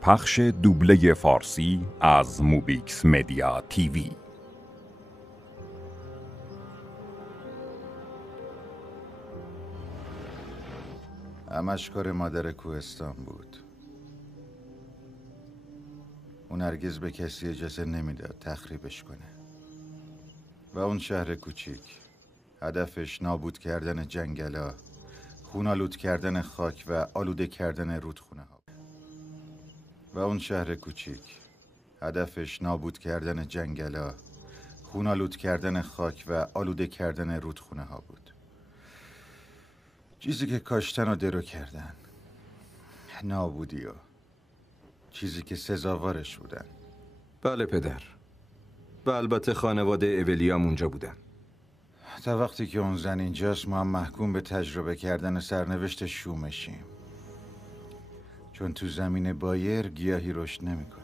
پخش دوبله فارسی از موبیکس مدیا تیوی. همش کار مادر کوهستان بود. اون هرگز به کسی اجازه نمیداد تخریبش کنه. و اون شهر کوچیک هدفش نابود کردن جنگلا، خونالود کردن خاک و آلوده کردن رودخونه ها. و اون شهر کوچیک هدفش نابود کردن جنگلا، خونالود کردن خاک و آلوده کردن رودخونه ها بود. چیزی که کاشتن و درو کردن، نابودی و چیزی که سزاوارش بودن. بله پدر. و البته خانواده اولیام اونجا بودن. تا وقتی که اون زن اینجاست ما هم محکوم به تجربه کردن سرنوشت شومشیم. چون تو زمین بایر گیاهی رشد نمیکنه.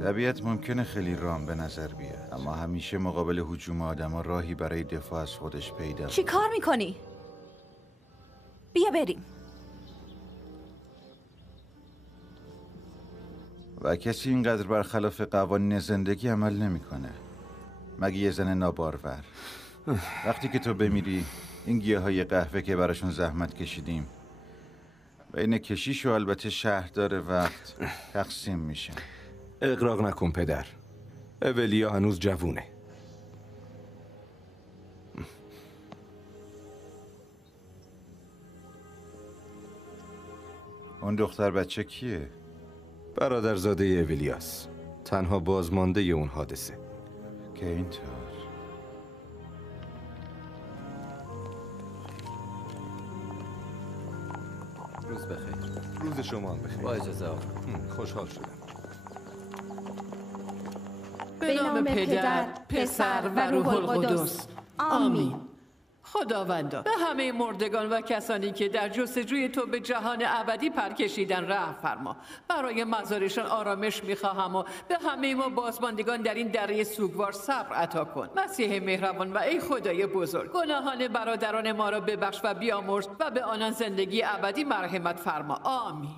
طبیعت ممکنه خیلی رام به نظر بیاد، اما همیشه مقابل هجوم آدما راهی برای دفاع از خودش پیدا. چی کار میکنی؟ بیا بریم. و کسی اینقدر برخلاف قوانین زندگی عمل نمیکنه، مگه یه زن نابارور. وقتی که تو بمیری این گیاهای قهوه که براشون زحمت کشیدیم بین کشیش و البته شهردار وقت تقسیم میشه. اغراق نکن پدر. اولیا هنوز جوونه. اون دختر بچه کیه؟ برادرزاده اولیاس، تنها بازمانده اون حادثه. که اینطور. روز بخیر. روز شما هم بخیر. با اجازه آقا. خوشحال شدم. به نام پدر، پسر و روح القدس. آمین. خداوندا به همه مردگان و کسانی که در جستجوی تو به جهان ابدی پر کشیدن رحم فرما. برای مزارشان آرامش میخواهم و به همه ما بازماندگان در این دره سوگوار صبر عطا کن. مسیح مهربان و ای خدای بزرگ، گناهان برادران ما را ببخش و بیامرز و به آنان زندگی ابدی مرحمت فرما. آمین.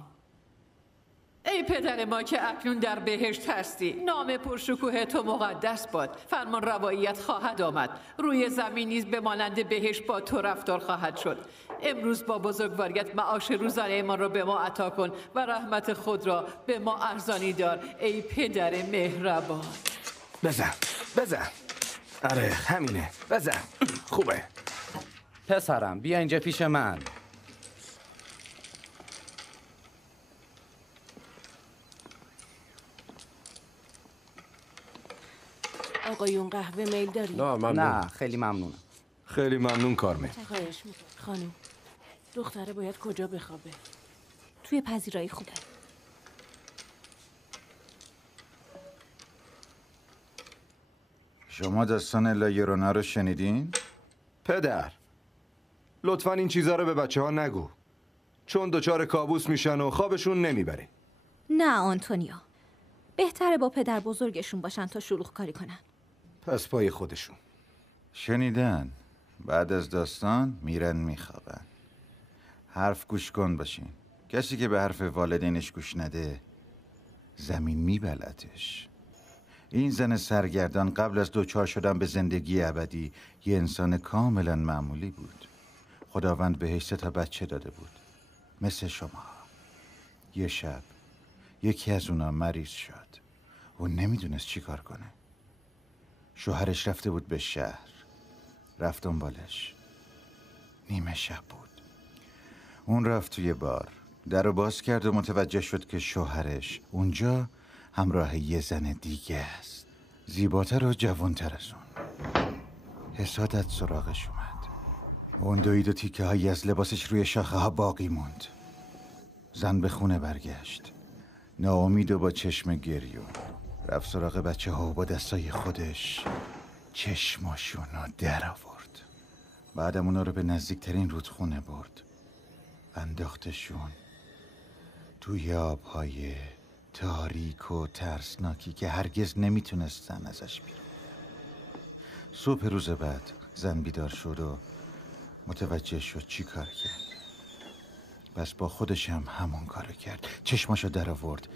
ای پدر ما که اکنون در بهشت هستی، نام پرشکوه تو مقدس باد. فرمان رواییت خواهد آمد. روی زمین نیز به مانند بهشت با تو رفتار خواهد شد. امروز با بزرگواریت معاش روزانه ما را به ما عطا کن و رحمت خود را به ما ارزانی دار ای پدر مهربان. بزن. آره همینه. بزن. خوبه. پسرم بیا اینجا پیش من. آقایون قهوه میل داری؟ نه خیلی ممنونم. خیلی ممنون کارمه. خواهش میکنم. خانم دختره باید کجا بخوابه؟ توی پذیرایی خوبه. شما داستان لایرونا رو شنیدین؟ پدر لطفاً این چیزا رو به بچه ها نگو، چون دچار کابوس میشن و خوابشون نمیبره. نه آنتونیو، بهتره با پدر بزرگشون باشن تا شلوغ کاری کنن. پس پای خودشون. شنیدن. بعد از داستان میرن میخوابن. حرف گوش کن باشین. کسی که به حرف والدینش گوش نده زمین میبلتش. این زن سرگردان قبل از دوچار شدن به زندگی ابدی یه انسان کاملا معمولی بود. خداوند بهش 3 تا بچه داده بود مثل شما. یه شب یکی از اونا مریض شد. اون نمیدونست چی کار کنه. شوهرش رفته بود به شهر. رفت دنبالش. نیمه شب بود. اون رفت توی بار. در رو باز کرد و متوجه شد که شوهرش اونجا همراه یه زن دیگه است. زیباتر و جوانتر از اون. حسادت سراغش اومد. اون دوید و تیکه هایی از لباسش روی شاخه ها باقی موند. زن به خونه برگشت. ناامید و با چشم گریون رفت سراغ بچه ها و با دستای خودش چشماشون رو در آورد. بعدم اونا رو به نزدیکترین رودخونه برد. انداختشون توی آبهای تاریک و ترسناکی که هرگز نمیتونستن ازش بیرون. صبح روز بعد زن بیدار شد و متوجه شد چی کار کرد. بس با خودش هم همون کارو کرد. چشماشو در آورد،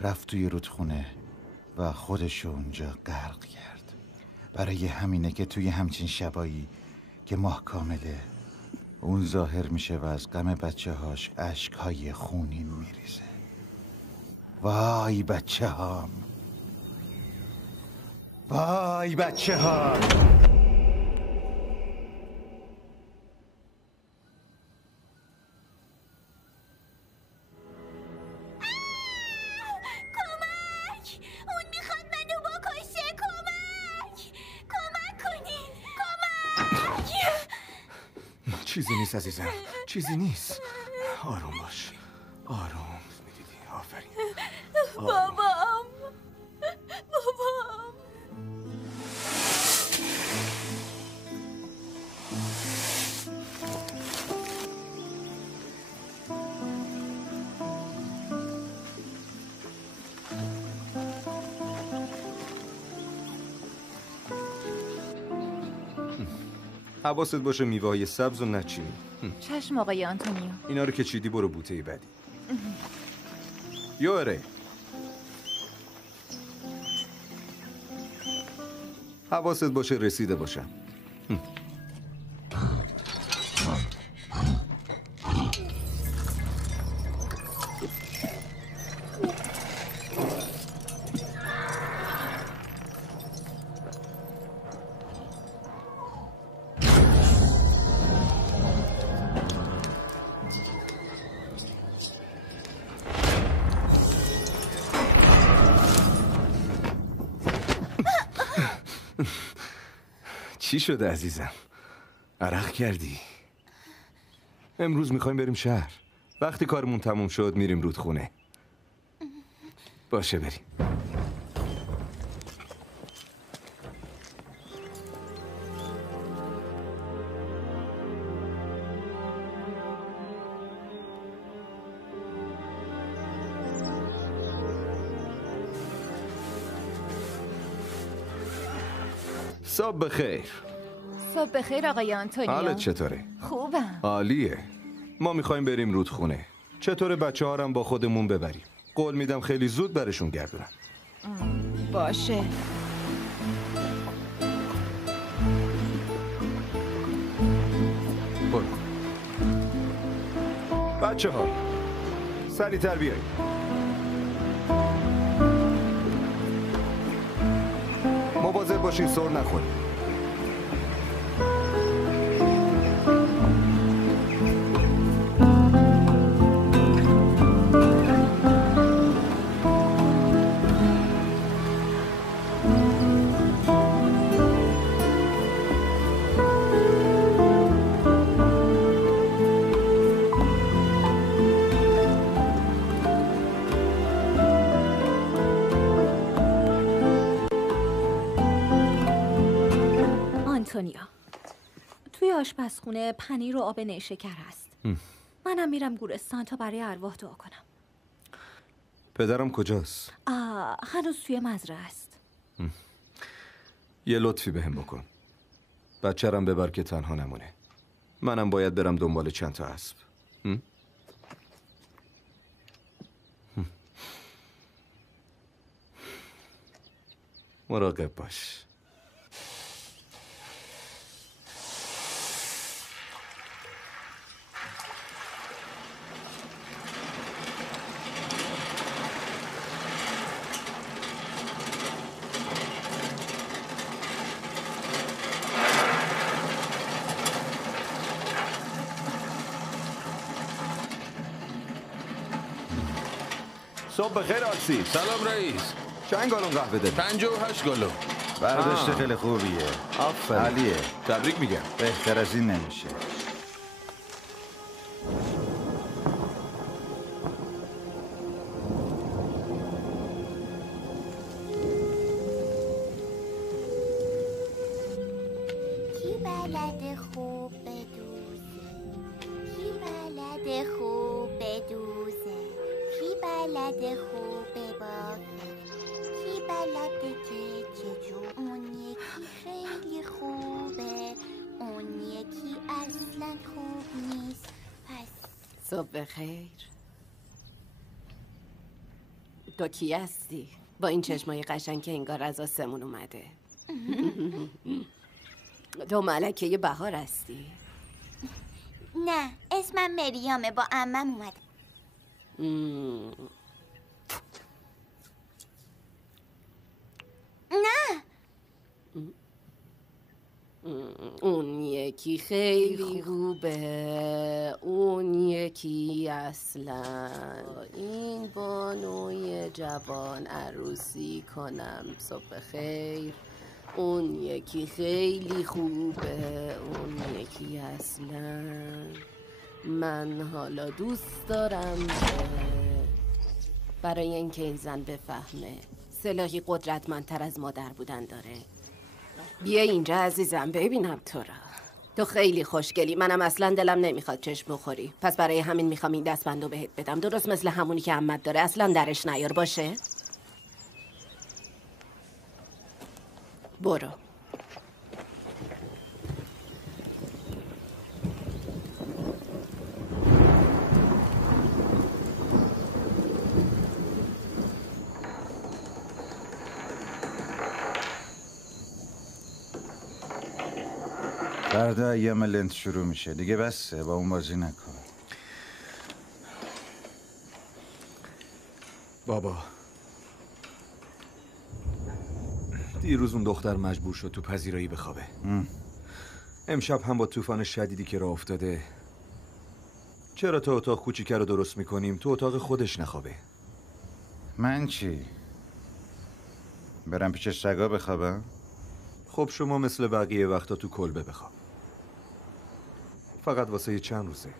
رفت توی رودخونه و خودشو اونجا غرق کرد. برای همینه که توی همچین شبایی که ماه کامله اون ظاهر میشه و از غم بچه هاش عشقهای خونین میریزه. وای بچه هام، وای بچه هام. چیزی نیست عزیزم، چیزی نیست. آروم باش، آروم. میدیدی؟ آفرین. بابام، بابام. حواست باشه میوه‌های سبز و نچینی. چشم آقای آنتونیو. اینا رو که چیدی برو بوته بعدی. یوره. حواست باشه رسیده باشم. چی شده عزیزم؟ عرق کردی؟ امروز میخوایم بریم شهر. وقتی کارمون تموم شد میریم رودخونه. باشه بریم. صبح بخیر. صبح بخیر آقای آنتونیو. حالت چطوره؟ خوبم. عالیه. ما میخوایم بریم رودخونه. چطوره بچه ها با خودمون ببریم؟ قول میدم خیلی زود برشون گردونم. باشه. برو. بچه ها سریعتر بیایید. مواظب باشین سر نخورید. آنتونیو، توی آشپزخونه پنیر و آب نیشکر هست. منم میرم گورستان تا برای ارواح دعا کنم. پدرم کجاست؟ هنوز توی مزرعه است. یه لطفی بهم بکن. بچه‌رم ببر که تنها نمونه. منم باید برم دنبال چند تا اسب. مراقب باش. صبح بخیر آکسی. سلام رئیس. چند گالون قهوه داری؟ 58 گالون. برداشت خیلی خوبیه. آفرین. عالیه. تبریک میگم. بهتر از این نمیشه. کی بلد خوب بدوزه؟ کی بلد خوب بدوزه؟ کی بلد خوب ببافه؟ کی بلده که چجور؟ اون یکی خیلی خوبه، اون یکی اصلا خوب نیست. پس صبح بخیر. تو کی هستی؟ با این چشمای قشنگ که انگار از آسمون اومده. تو ملکه بهار هستی؟ نه، اسمم مریامه، با عمم اومدم. نه، اون یکی خیلی خوبه، اون یکی اصلا. این بانوی جوان عروسی کنم. صبح خیر. اون یکی خیلی خوبه، اون یکی اصلا. من حالا دوست دارم برای اینکه این زن بفهمه سلاحی قدرتمندتر از مادر بودن داره. بیا اینجا عزیزم ببینم تو را. تو خیلی خوشگلی. منم اصلا دلم نمیخواد چشم بخوری، پس برای همین میخوام این دستبندو بهت بدم، درست مثل همونی که عمت داره. اصلا درش نیار، باشه؟ برو. فردا ایام لنت شروع میشه دیگه، بسه با اون بازی نکن. بابا دیروز اون دختر مجبور شد تو پذیرایی بخوابه. امشب هم با طوفان شدیدی که راه افتاده، چرا تو اتاق کوچیکه رو درست میکنیم تو اتاق خودش نخوابه؟ من چی؟ برم پیش سگا بخوابم؟ خب شما مثل بقیه وقتا تو کلبه بخواب، فقط واسه چند روزه.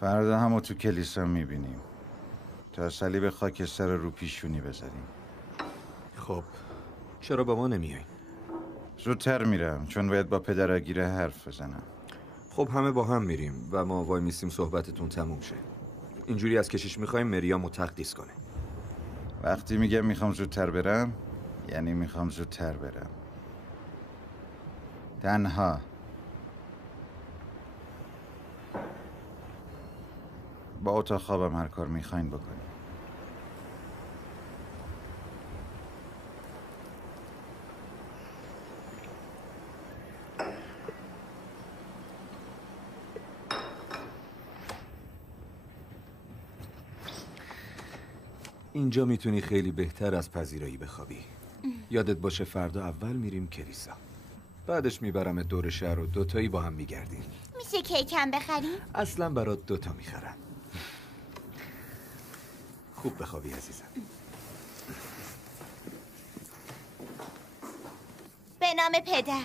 فردا همو تو کلیسا میبینیم تا صلیب خاکستر رو پیشونی بذاریم. خب چرا با ما نمیایین؟ زودتر میرم چون باید با پدرگیره حرف بزنم. خب همه با هم میریم و ما وای میسیم صحبتتون تموم شه. اینجوری از کشیش میخوایم مریامو تقدیس کنه. وقتی میگم میخوام زودتر برم یعنی میخوام زودتر برم. تنها. با اتاق خوابم هر کار میخواین بکنیم. اینجا میتونی خیلی بهتر از پذیرایی بخوابی. یادت باشه فردا اول میریم کلیسا، بعدش میبرم دور شهر و دوتایی با هم میگردیم. میشه کیکم بخریم؟ اصلا برات دوتا میخرم. خوب بخوابی عزیزم. به نام پدر.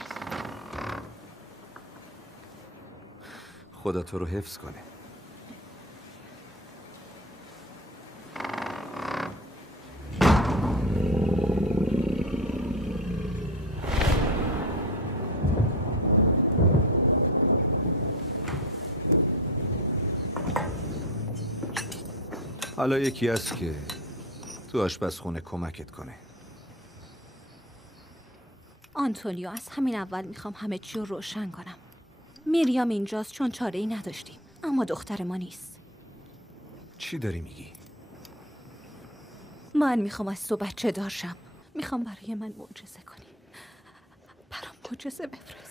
خدا تو رو حفظ کنه. حالا یکی هست که تو آشپزخونه کمکت کنه. آنتونیو، از همین اول میخوام همه چی رو روشن کنم. میریام اینجاست چون چاره ای نداشتیم، اما دختر ما نیست. چی داری میگی؟ من میخوام از تو بچه دار شم. میخوام برای من معجزه کنی. برام معجزه بفرست.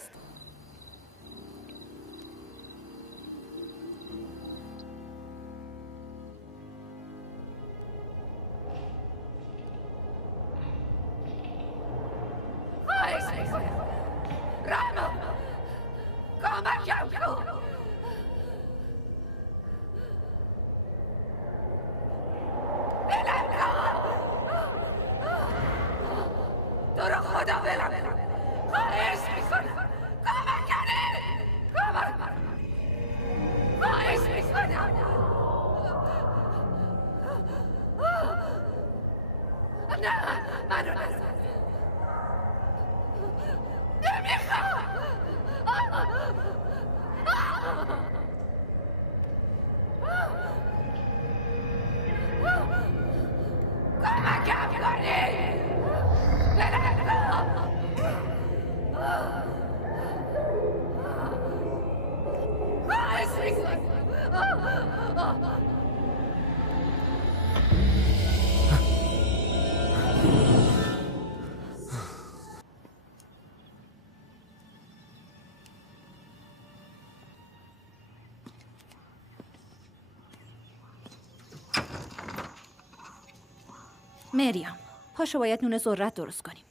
مریم، پاشو باید نون ذرت درست کنیم.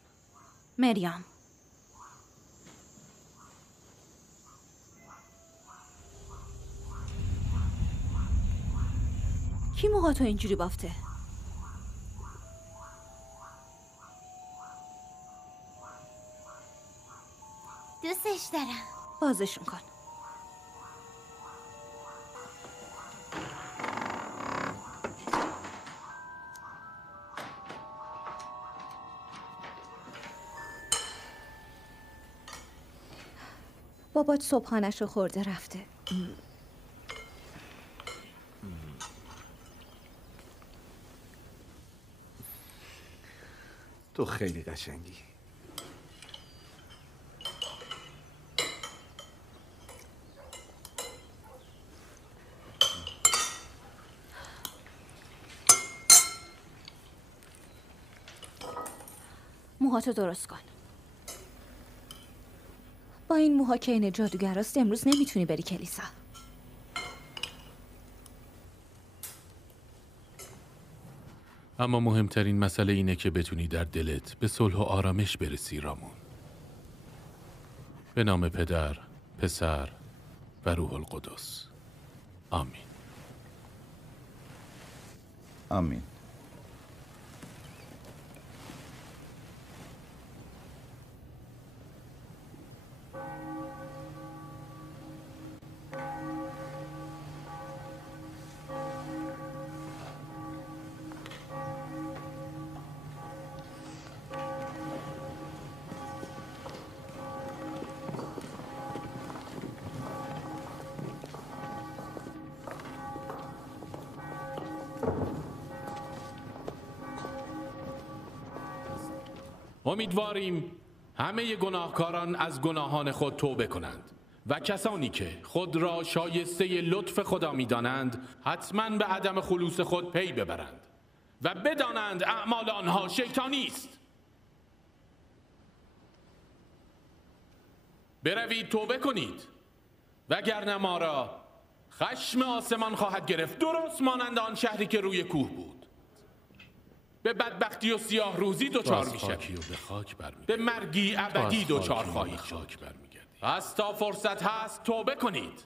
مریم. کی موهاتو اینجوری بافته؟ دوستش دارم. بازشون کن. بابات صبحانش رو خورده رفته. تو خیلی قشنگی. موهاتو درست کن. با این موها که این جادوگراست امروز نمیتونی بری کلیسا. اما مهمترین مسئله اینه که بتونی در دلت به صلح و آرامش برسی رامون. به نام پدر، پسر و روح القدس. آمین. آمین. امیدواریم همه گناهکاران از گناهان خود توبه کنند و کسانی که خود را شایسته لطف خدا می‌دانند حتماً به عدم خلوص خود پی ببرند و بدانند اعمال آنها شیطانی است. بروید توبه کنید وگرنه ما را خشم آسمان خواهد گرفت، درست مانند آن شهری که روی کوه بود. به بدبختی و سیاه روزی دچار میشه، به مرگی ابدی دچار خواهید شد. پس تا فرصت هست توبه کنید.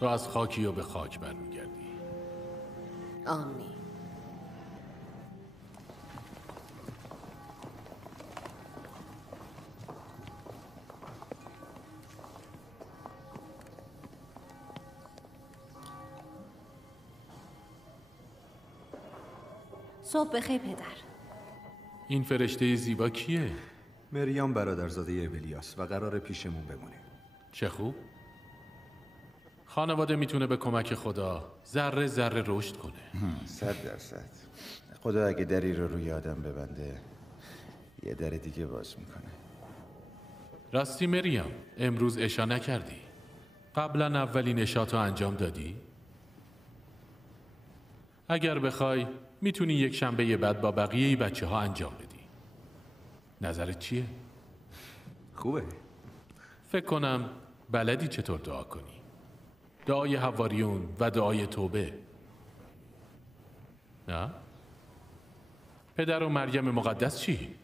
تو از خاکی و به خاک برمیگردی. آمین. صبح بخیر پدر. این فرشته زیبا کیه؟ مریم برادرزاده ابلیاس و قرار پیشمون بمونه. چه خوب. خانواده میتونه به کمک خدا ذره ذره رشد کنه. 100%. خدا اگه دری رو روی آدم ببنده یه در دیگه باز میکنه. راستی مریم، امروز عشا نکردی. قبلا اولین عشاتو انجام دادی؟ اگر بخوای میتونی یک شنبه بعد با بقیه بچه ها انجام بدی. نظرت چیه؟ خوبه. فکر کنم بلدی چطور دعا کنی. دعای حواریون و دعای توبه. نه؟ پدر و مریم مقدس چی؟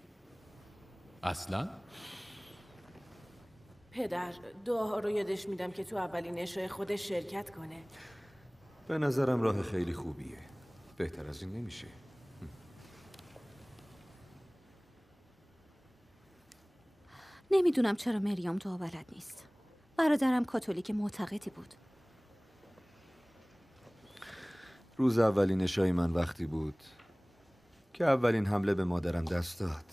اصلا؟ پدر دعاها رو یادش میدم که تو اولین عشای خودش شرکت کنه. به نظرم راه خیلی خوبیه. بهتر از این نمیشه. نمیدونم چرا مریم دعا بلد نیست. برادرم کاتولیک معتقدی بود. روز اولین عشای من وقتی بود که اولین حمله به مادرم دست داد.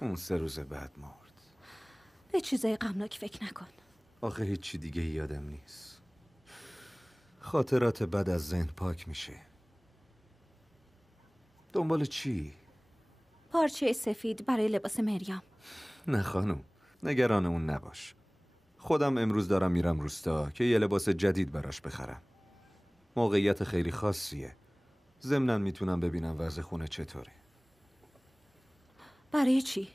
اون 3 روز بعد مرد. به چیزای غمناک فکر نکن. آخه هیچی دیگه یادم نیست. خاطرات بد از ذهن پاک میشه. دنبال چی؟ پارچه سفید برای لباس مریم. نه خانم، نگران اون نباش. خودم امروز دارم میرم روستا که یه لباس جدید براش بخرم. موقعیت خیلی خاصیه. ضمناً میتونم ببینم وضع خونه چطوره. برای چی؟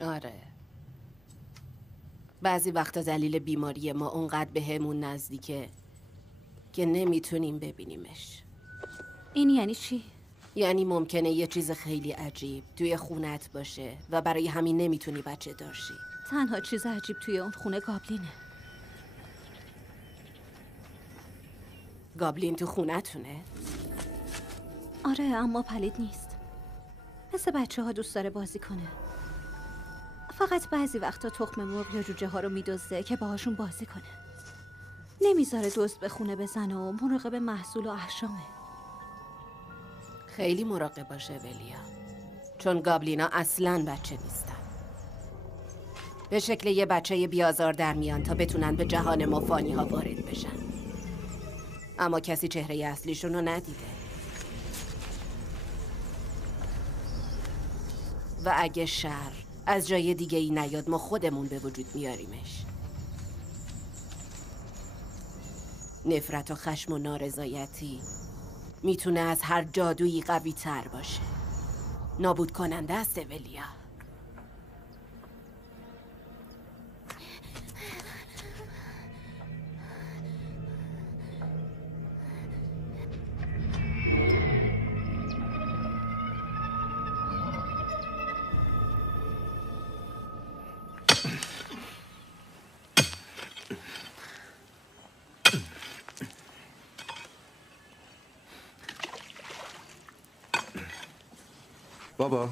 آره. بعضی وقتا دلیل بیماری ما اونقدر بهمون نزدیکه که نمیتونیم ببینیمش. این یعنی چی؟ یعنی ممکنه یه چیز خیلی عجیب توی خونت باشه و برای همین نمیتونی بچه دارشی. تنها چیز عجیب توی اون خونه گابلینه. گابلین تو خونتونه؟ آره، اما پلید نیست. مثل بچه ها دوست داره بازی کنه. فقط بعضی وقتا تخم مرغ یا جوجه ها رو میدزده که باهاشون بازی کنه. نمیذاره دزد به خونه بزنه و مراقب محصول و احشامه. خیلی مراقب باشه ولیا، چون گابلینا اصلاً بچه نیستن. به شکل یه بچه بیازار در میان تا بتونن به جهان ما فانی ها وارد بشن. اما کسی چهره اصلیشون رو ندیده. و اگه شر از جای دیگه ای نیاد ما خودمون به وجود میاریمش. نفرت و خشم و نارضایتی میتونه از هر جادویی قوی تر باشه. نابود کننده است ولیا. بابا،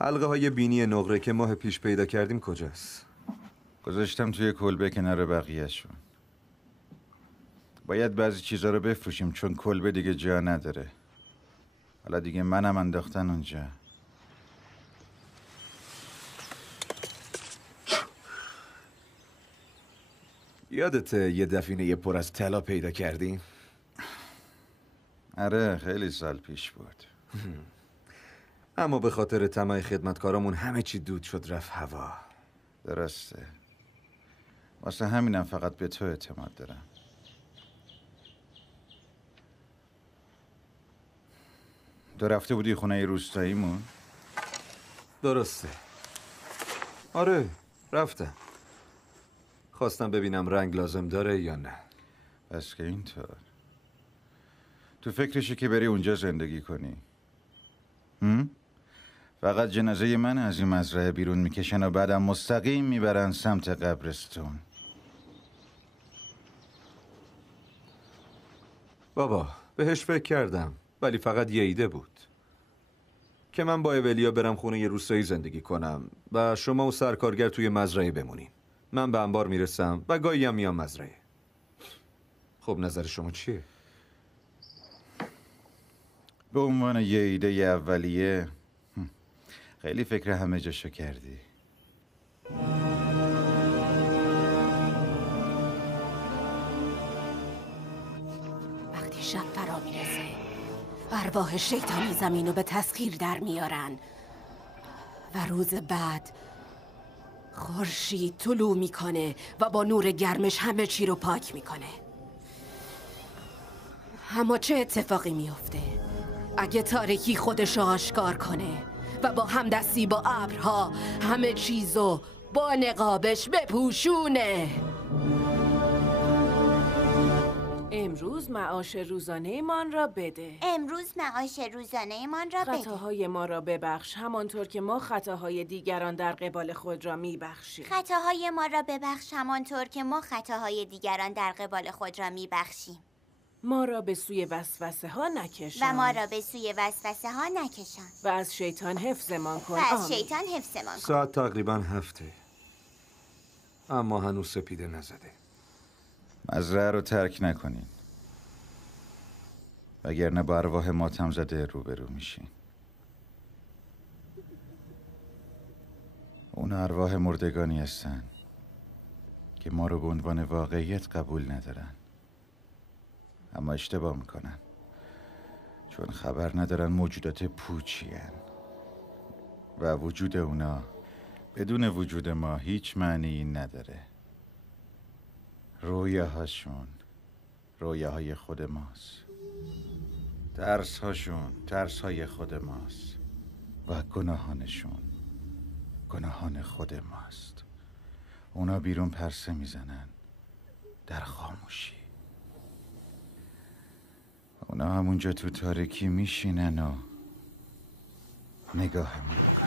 حلقه های بینی نقره که ماه پیش پیدا کردیم کجاست؟ گذاشتم توی کلبه کنار بقیه‌شون. باید بعضی چیزا رو بفروشیم چون کلبه دیگه جا نداره. حالا دیگه منم انداختن اونجا. یادته یه دفینه پر از طلا پیدا کردیم؟ آره، خیلی سال پیش بود. اما به خاطر طمع خدمتکارامون همه چی دود شد رفت هوا. درسته. واسه همینم فقط به تو اعتماد دارم. تو رفته بودی خونه روستاییمون؟ درسته. آره، رفتم. خواستم ببینم رنگ لازم داره یا نه. پس که اینطور. تو فکرشی که بری اونجا زندگی کنی؟ فقط جنازه من از این مزرعه بیرون میکشن و بعدم مستقیم میبرن سمت قبرستون. بابا، بهش فکر کردم ولی فقط یه ایده بود که من با اولیا برم خونه یه روستایی زندگی کنم و شما و سرکارگر توی مزرعه بمونین. من به انبار میرسم و گاهی هم میام مزرعه. خب نظر شما چیه؟ به عنوان یه ایده اولیه خیلی فکر همه جاشو کردی. وقتی شب فرا میرسه ارواح شیطانی زمینو به تسخیر در میارن و روز بعد خورشید طلوع میکنه و با نور گرمش همه چی رو پاک میکنه. اما چه اتفاقی میفته اگه تاریکی خودشو آشکار کنه و با همدستی با ابرها همه چیزو با نقابش بپوشونه؟ امروز معاش روزانه من را بده. امروز معاش روزانه من را بده. خطاهای ما را ببخش همانطور که ما خطاهای دیگران در قبال خود را میبخشیم. خطاهای ما را ببخش همانطور که ما خطاهای دیگران در قبال خود را میبخشیم. ما را به سوی وسوسه ها نکشان. و ما را به سوی وسوسه ها نکشان. و از شیطان حفظمان کن. و از شیطان حفظمان کن. ساعت تقریبا 7 اما هنوز سپیده نزده. مزرعه رو ترک نکنین وگرنه با ارواح ماتم زده روبرو میشین. اون ارواح مردگانی هستن که ما رو به عنوان واقعیت قبول ندارن، اما اشتباه میکنن چون خبر ندارن موجودات پوچی هن و وجود اونا بدون وجود ما هیچ معنی نداره. رویاهاشون رویاهای خود ماست، ترس هاشون ترس های خود ماست. و گناهانشون گناهان خود ماست. اونا بیرون پرسه میزنن در خاموشی، اونا همونجا تو تاریکی میشینن و نگاهمون میکنن.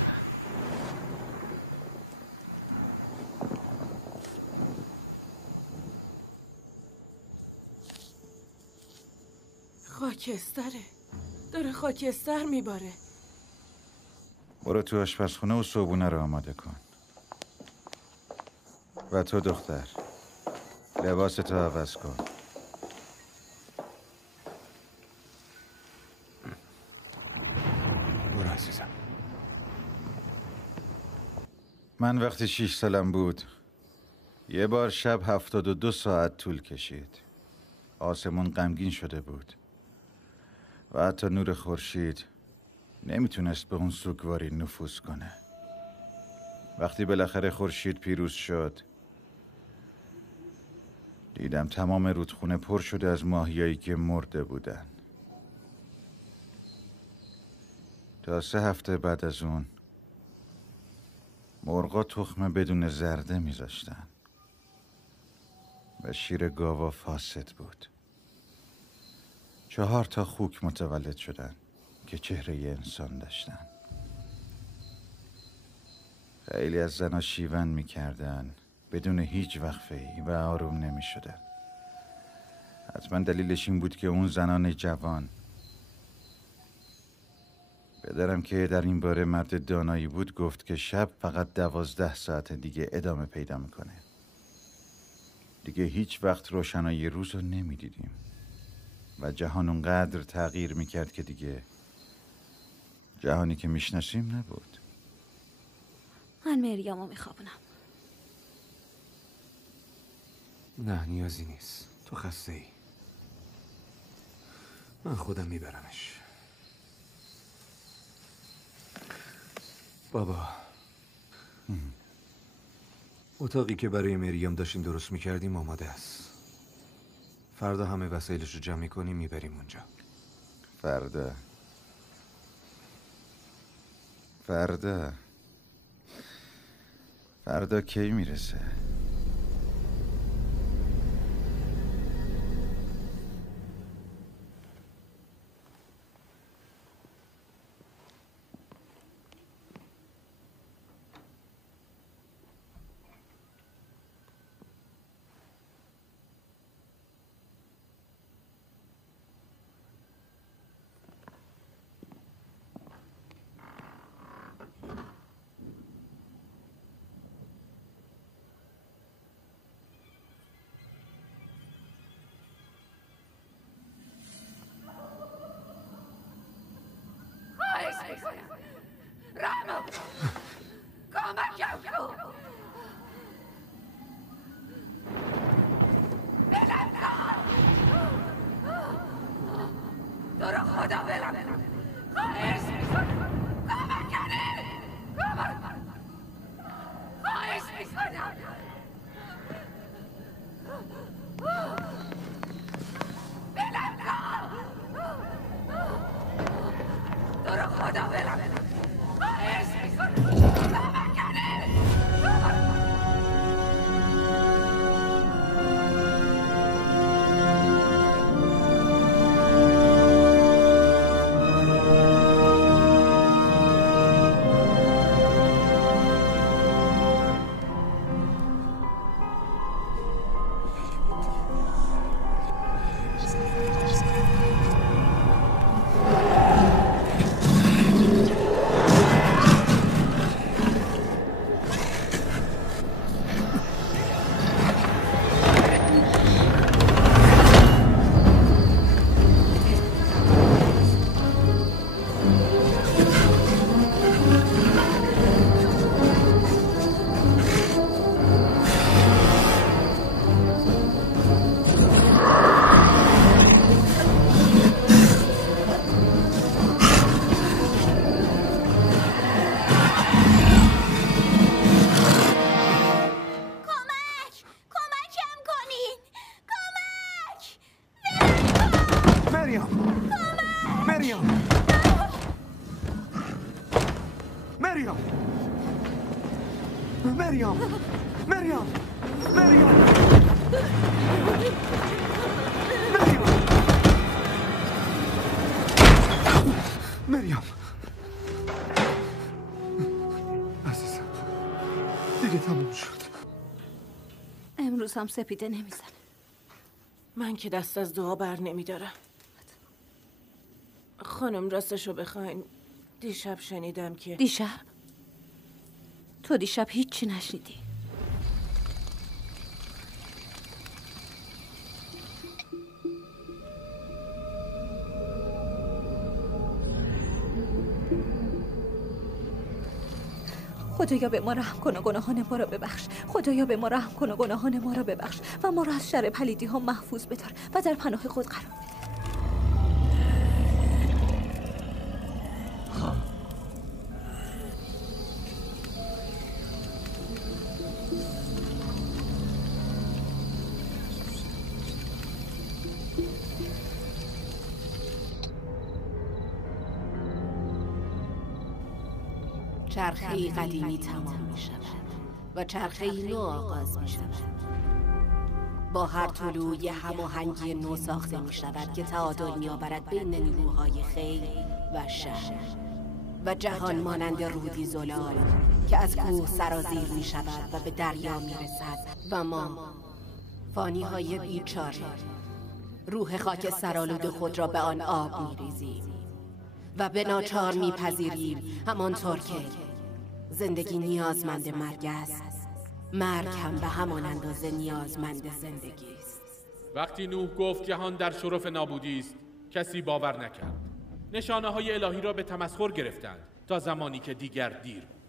خاکستره، داره خاکستر میباره. برو تو آشپزخونه و صبحونه رو آماده کن. و تو دختر لباستو عوض کن. برو عزیزم. من وقتی 6 سالم بود یه بار شب 72 ساعت طول کشید. آسمون غمگین شده بود و حتی نور خورشید نمیتونست به اون سوگواری نفوذ کنه. وقتی بالاخره خورشید پیروز شد دیدم تمام رودخونه پر شده از ماهیایی که مرده بودن. تا 3 هفته بعد از اون مرغا تخم بدون زرده میذاشتن و شیر گاوا فاسد بود. 4 تا خوک متولد شدن که چهره انسان داشتن. خیلی از زنها شیون میکردن بدون هیچ وقفه‌ای و آروم نمیشدن. حتما دلیلش این بود که اون زنان جوان، پدرم که در این باره مرد دانایی بود، گفت که شب فقط 12 ساعت دیگه ادامه پیدا میکنه. دیگه هیچ وقت روشنایی روز رو نمیدیدیم و جهان اونقدر تغییر میکرد که دیگه جهانی که میشناسیم نبود. من مریامو میخوابونم. نه نیازی نیست، تو خسته ای. من خودم میبرمش. بابا اتاقی که برای مریام داشتیم درست میکردیم آماده است. فردا همه وسایلش رو جمع میکنیم میبریم اونجا. فردا کی میرسه؟ مریم مریم مریم مریم مریم عزیزم دیگه تموم شد. امروز هم سپیده نمیزنه. من که دست از دعا بر نمیدارم. خانم راستشو بخواین دیشب شنیدم که دیشب؟ تو دیشب هیچی نشنیدی؟ خدایا به ما رحم کن و گناهان ما را ببخش. خدایا به ما رحم کن و گناهان ما را ببخش و ما را از شر پلیدی ها محفوظ بدار و در پناه خود قرار بده. چرخه‌ای قدیمی تمام می شود و چرخه‌ای نو آغاز می شود. با هر طلوع یه هماهنگی نو ساخته می شود که تعادل می آورد بین نیروهای خیر و شر و جهان مانند رودی زلال که از کوه سرازیر می شود و به دریا می رسد و ما فانی های بیچاره روح خاک سرآلود خود را به آن آب می ریزیم و به ناچار می پذیریم همانطور که زندگی نیازمند مرگ است، مرگ هم به همان اندازه نیازمند زندگی است. وقتی نوح گفت جهان در شرف نابودی است، کسی باور نکرد. نشانه های الهی را به تمسخر گرفتند تا زمانی که دیگر دیر بود.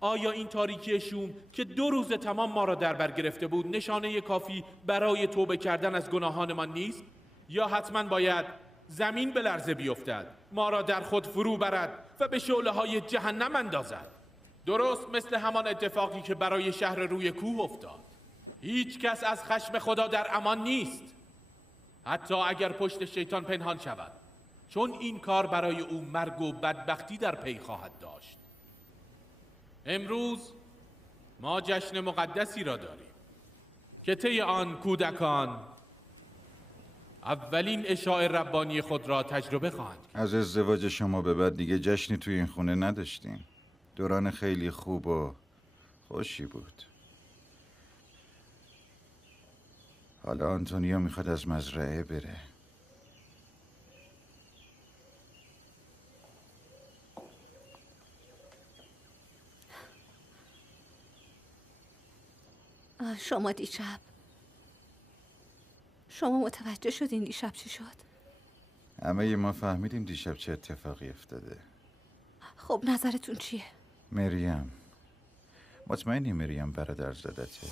آیا این تاریکی شوم که 2 روز تمام ما را در بر گرفته بود نشانه کافی برای توبه کردن از گناهانمان نیست؟ یا حتما باید زمین به لرزه بیفتد، ما را در خود فرو برد و به شعله‌های جهنم اندازد؟ درست مثل همان اتفاقی که برای شهر روی کوه افتاد. هیچ کس از خشم خدا در امان نیست، حتی اگر پشت شیطان پنهان شود، چون این کار برای او مرگ و بدبختی در پی خواهد داشت. امروز ما جشن مقدسی را داریم که طی آن کودکان اولین اشاع ربانی خود را تجربه خواهند کرد. از ازدواج شما به بعد دیگه جشنی توی این خونه نداشتیم. دوران خیلی خوب و خوشی بود. حالا آنتونیو میخواد از مزرعه بره. شما متوجه شدین دیشب چی شد؟ همه ما فهمیدیم دیشب چه اتفاقی افتاده. خب نظرتون چیه؟ مریم، مطمئنی مریم برادر زادته؟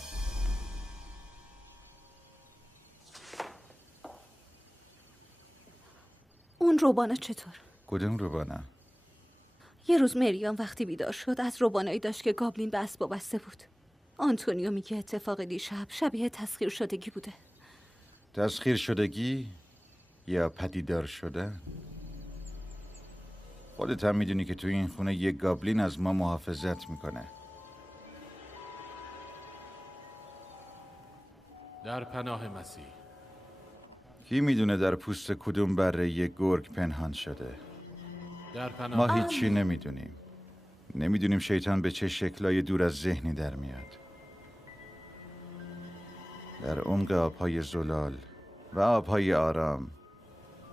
اون روبانا چطور؟ کدوم روبانا؟ یه روز مریم وقتی بیدار شد از روبانایی داشت که گابلین به اسباب بسته بود. آنتونیو میگه اتفاق دیشب شبیه تسخیر شدگی بوده. تسخیر شدگی یا پدیدار شدن؟ خودت هم میدونی که توی این خونه یک گابلین از ما محافظت میکنه. در پناه مسیح. کی میدونه در پوست کدوم بره یک گرگ پنهان شده؟ در پناه ما هیچی نمیدونیم. نمیدونیم شیطان به چه شکلای دور از ذهنی در میاد. در عمق آبهای زلال و آبهای آرام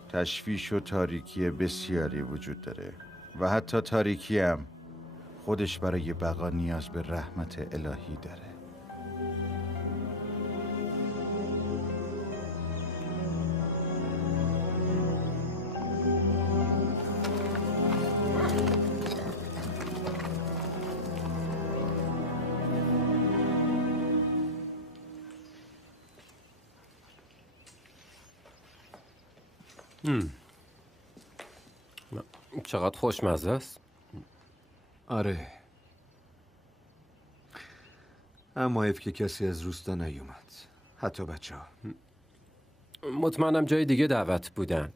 تشویش و تاریکی بسیاری وجود داره و حتی تاریکی هم خودش برای بقا نیاز به رحمت الهی داره. چقدر خوشمزه است. آره، اما حیف که کسی از روستا نیومد، حتی بچه ها. مطمئنم جای دیگه دعوت بودن،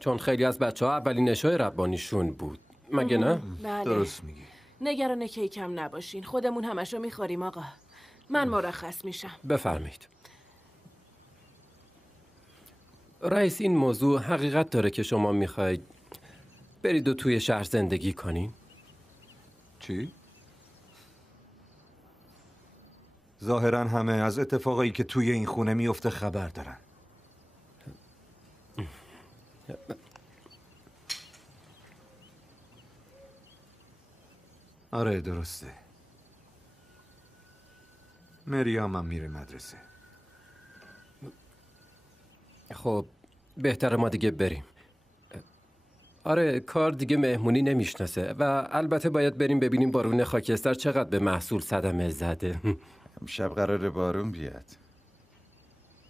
چون خیلی از بچه ها اولین اشاع ربانیشون بود مگه نه؟ بله. درست میگی. نگران کیکم نباشین، خودمون همشو میخوریم آقا. من مرخص میشم. بفرمایید. رئیس، این موضوع حقیقت داره که شما میخواید برید و توی شهر زندگی کنین؟ چی؟ ظاهرا همه از اتفاقایی که توی این خونه میفته خبر دارن. آره درسته. مریام هم میره مدرسه. خب بهتره ما دیگه بریم. آره کار دیگه مهمونی نمیشناسه و البته باید بریم ببینیم بارون خاکستر چقدر به محصول صدمه زده. امشب قراره بارون بیاد.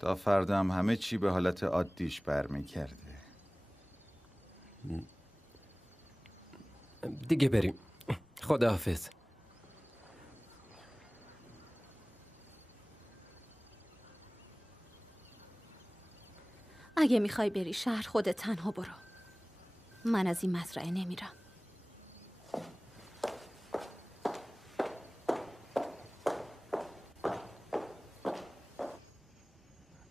تا فردا هم همه چی به حالت عادیش برمیگرده. دیگه بریم. خداحافظ. اگه میخوای بری شهر خودت تنها برو. من از این مزرعه نمیرم.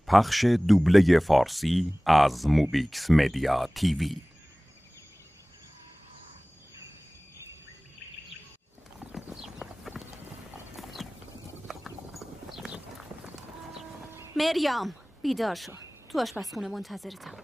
پخش دوبله فارسی از موبیکس مدیا تیوی. مریام بیدار شو. تو آشپزخونه منتظرتم.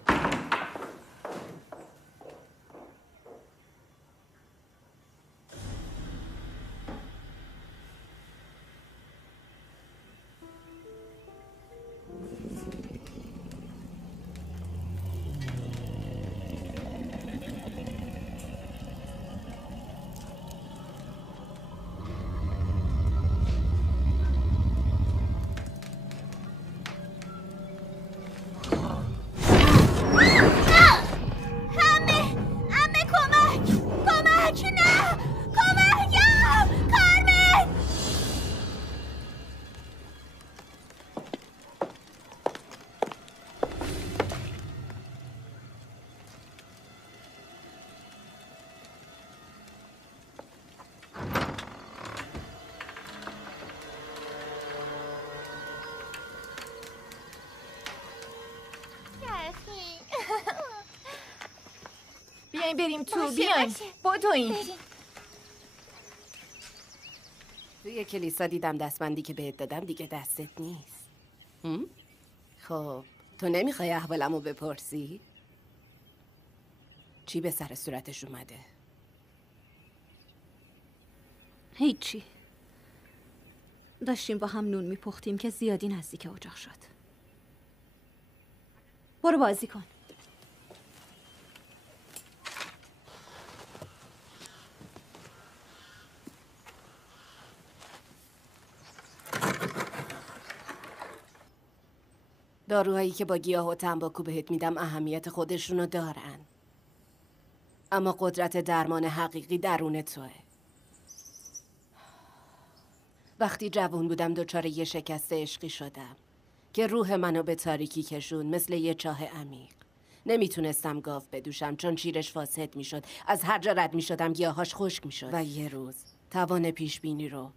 بیاین بریم تو. بیاین بدوین. توی کلیسا دیدم دستبندی که بهت دادم دیگه دستت نیست. خب تو نمیخوای احوالمو بپرسی؟ چی به سر صورتش اومده؟ هیچی. داشتیم با هم نون میپختیم که زیادی نزدیک اجاق شد. برو بازی کن. داروهایی که با گیاه و تنباکو بهت میدم اهمیت خودشونو دارن، اما قدرت درمان حقیقی درون توه. وقتی جوون بودم دچار یه شکست عشقی شدم که روح منو به تاریکی کشون مثل یه چاه عمیق. نمیتونستم گاو بدوشم چون شیرش فاسد میشد. از هر جا رد میشدم گیاهاش خشک میشد. و یه روز توان پیش بینی رو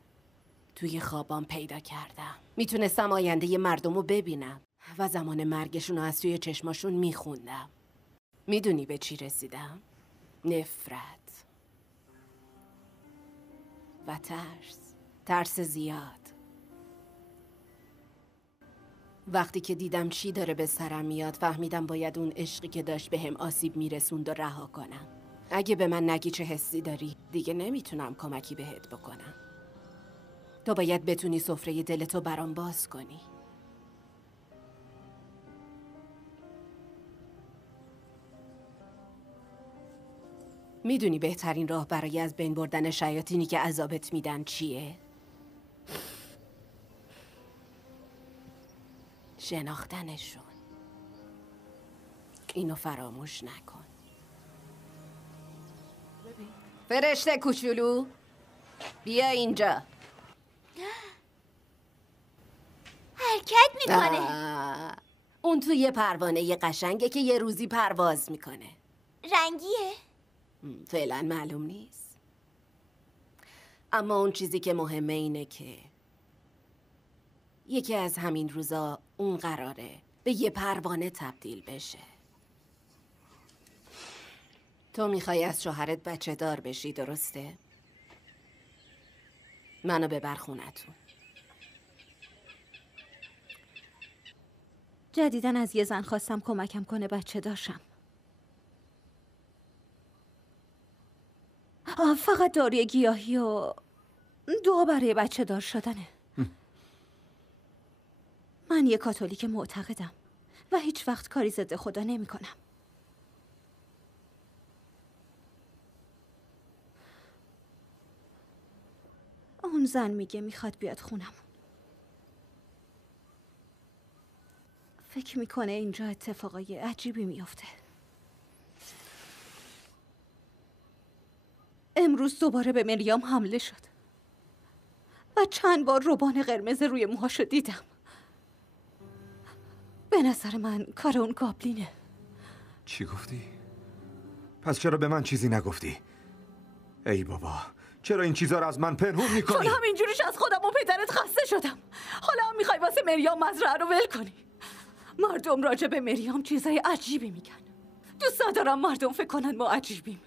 توی خوابام پیدا کردم. میتونستم آینده مردم رو ببینم و زمان مرگشون رو از توی چشماشون میخوندم. میدونی به چی رسیدم؟ نفرت و ترس زیاد. وقتی که دیدم چی داره به سرم میاد فهمیدم باید اون عشقی که داشت بهم آسیب میرسوند و رها کنم. اگه به من نگی چه حسی داری دیگه نمیتونم کمکی بهت بکنم. تو باید بتونی سفره دلتو برام باز کنی. میدونی بهترین راه برای از بین بردن شیاطینی که عذابت میدن چیه؟ شناختنشون. اینو فراموش نکن. فرشته کوچولو بیا اینجا. حرکت میکنه. اون توی پروانه قشنگه که یه روزی پرواز میکنه. رنگیه؟ فعلا معلوم نیست. اما اون چیزی که مهمه اینه که یکی از همین روزا اون قراره به یه پروانه تبدیل بشه. تو میخوای از شوهرت بچه دار بشی، درسته؟ منو ببر خونتون. جدیدن از یه زن خواستم کمکم کنه بچه داشم. فقط داروی گیاهی و دعا برای بچه دار شدنه. من یه کاتولیک معتقدم و هیچ وقت کاری ضد خدا نمی کنم. اون زن میگه میخواد بیاد خونم. فکر میکنه اینجا اتفاقای عجیبی میافته. امروز دوباره به مریام حمله شد و چند بار روبان قرمز روی موهاشو دیدم. به نظر من کار اون گابلینه. چی گفتی؟ پس چرا به من چیزی نگفتی؟ ای بابا، چرا این چیزا رو از من پنهون میکنی؟ چون همینجوریش از خودم و پدرت خسته شدم. حالا هم میخوای واسه مریام مزرعه رو ول کنی. مردم راجع به مریام چیزای عجیبی میگن. دوست ندارم مردم فکر کنن ما عجیبیم.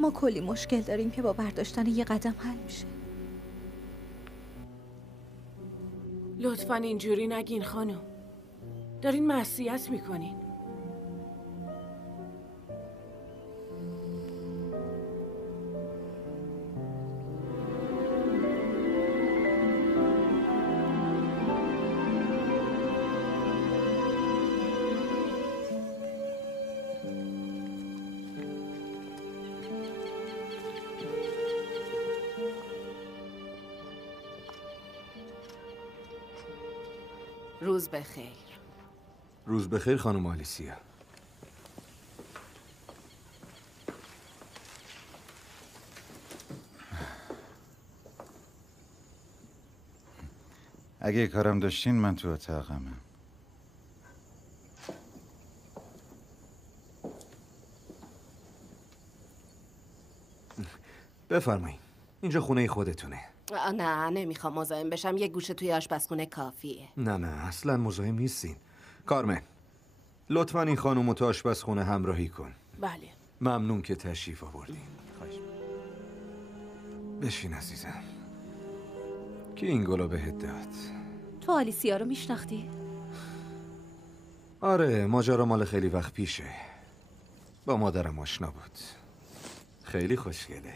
ما کلی مشکل داریم که با برداشتن یه قدم حل میشه. لطفاً اینجوری نگین خانم. دارین معصیت میکنین. روز بخیر. روز بخیر خانم آلیسیا. اگه کارم داشتین من تو اتاقمم. بفرمایید. اینجا خونه خودتونه. نه نمیخوام مزاحم بشم. یه گوشه توی آشپزخونه کافیه. نه اصلا مزاحم نیستین. کارمن، لطفاً این خانومو تو آشپزخونه همراهی کن. بله. ممنون که تشریف آوردین. بشین عزیزم. کی این گلو بهت داد؟ تو آلیسیا رو میشناختی؟ آره، ماجرا مال خیلی وقت پیشه. با مادرم آشنا بود. خیلی خوشگله.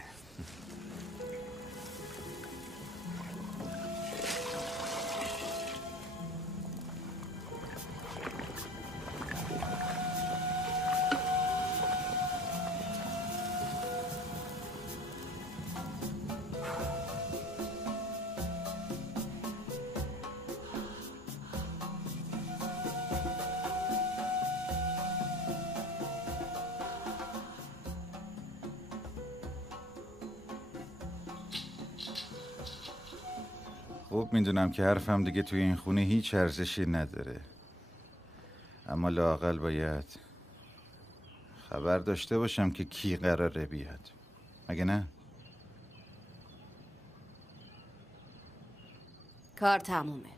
خوب میدونم که حرفم دیگه توی این خونه هیچ ارزشی نداره، اما لااقل باید خبر داشته باشم که کی قراره بیاد، مگه نه؟ کار تمومه.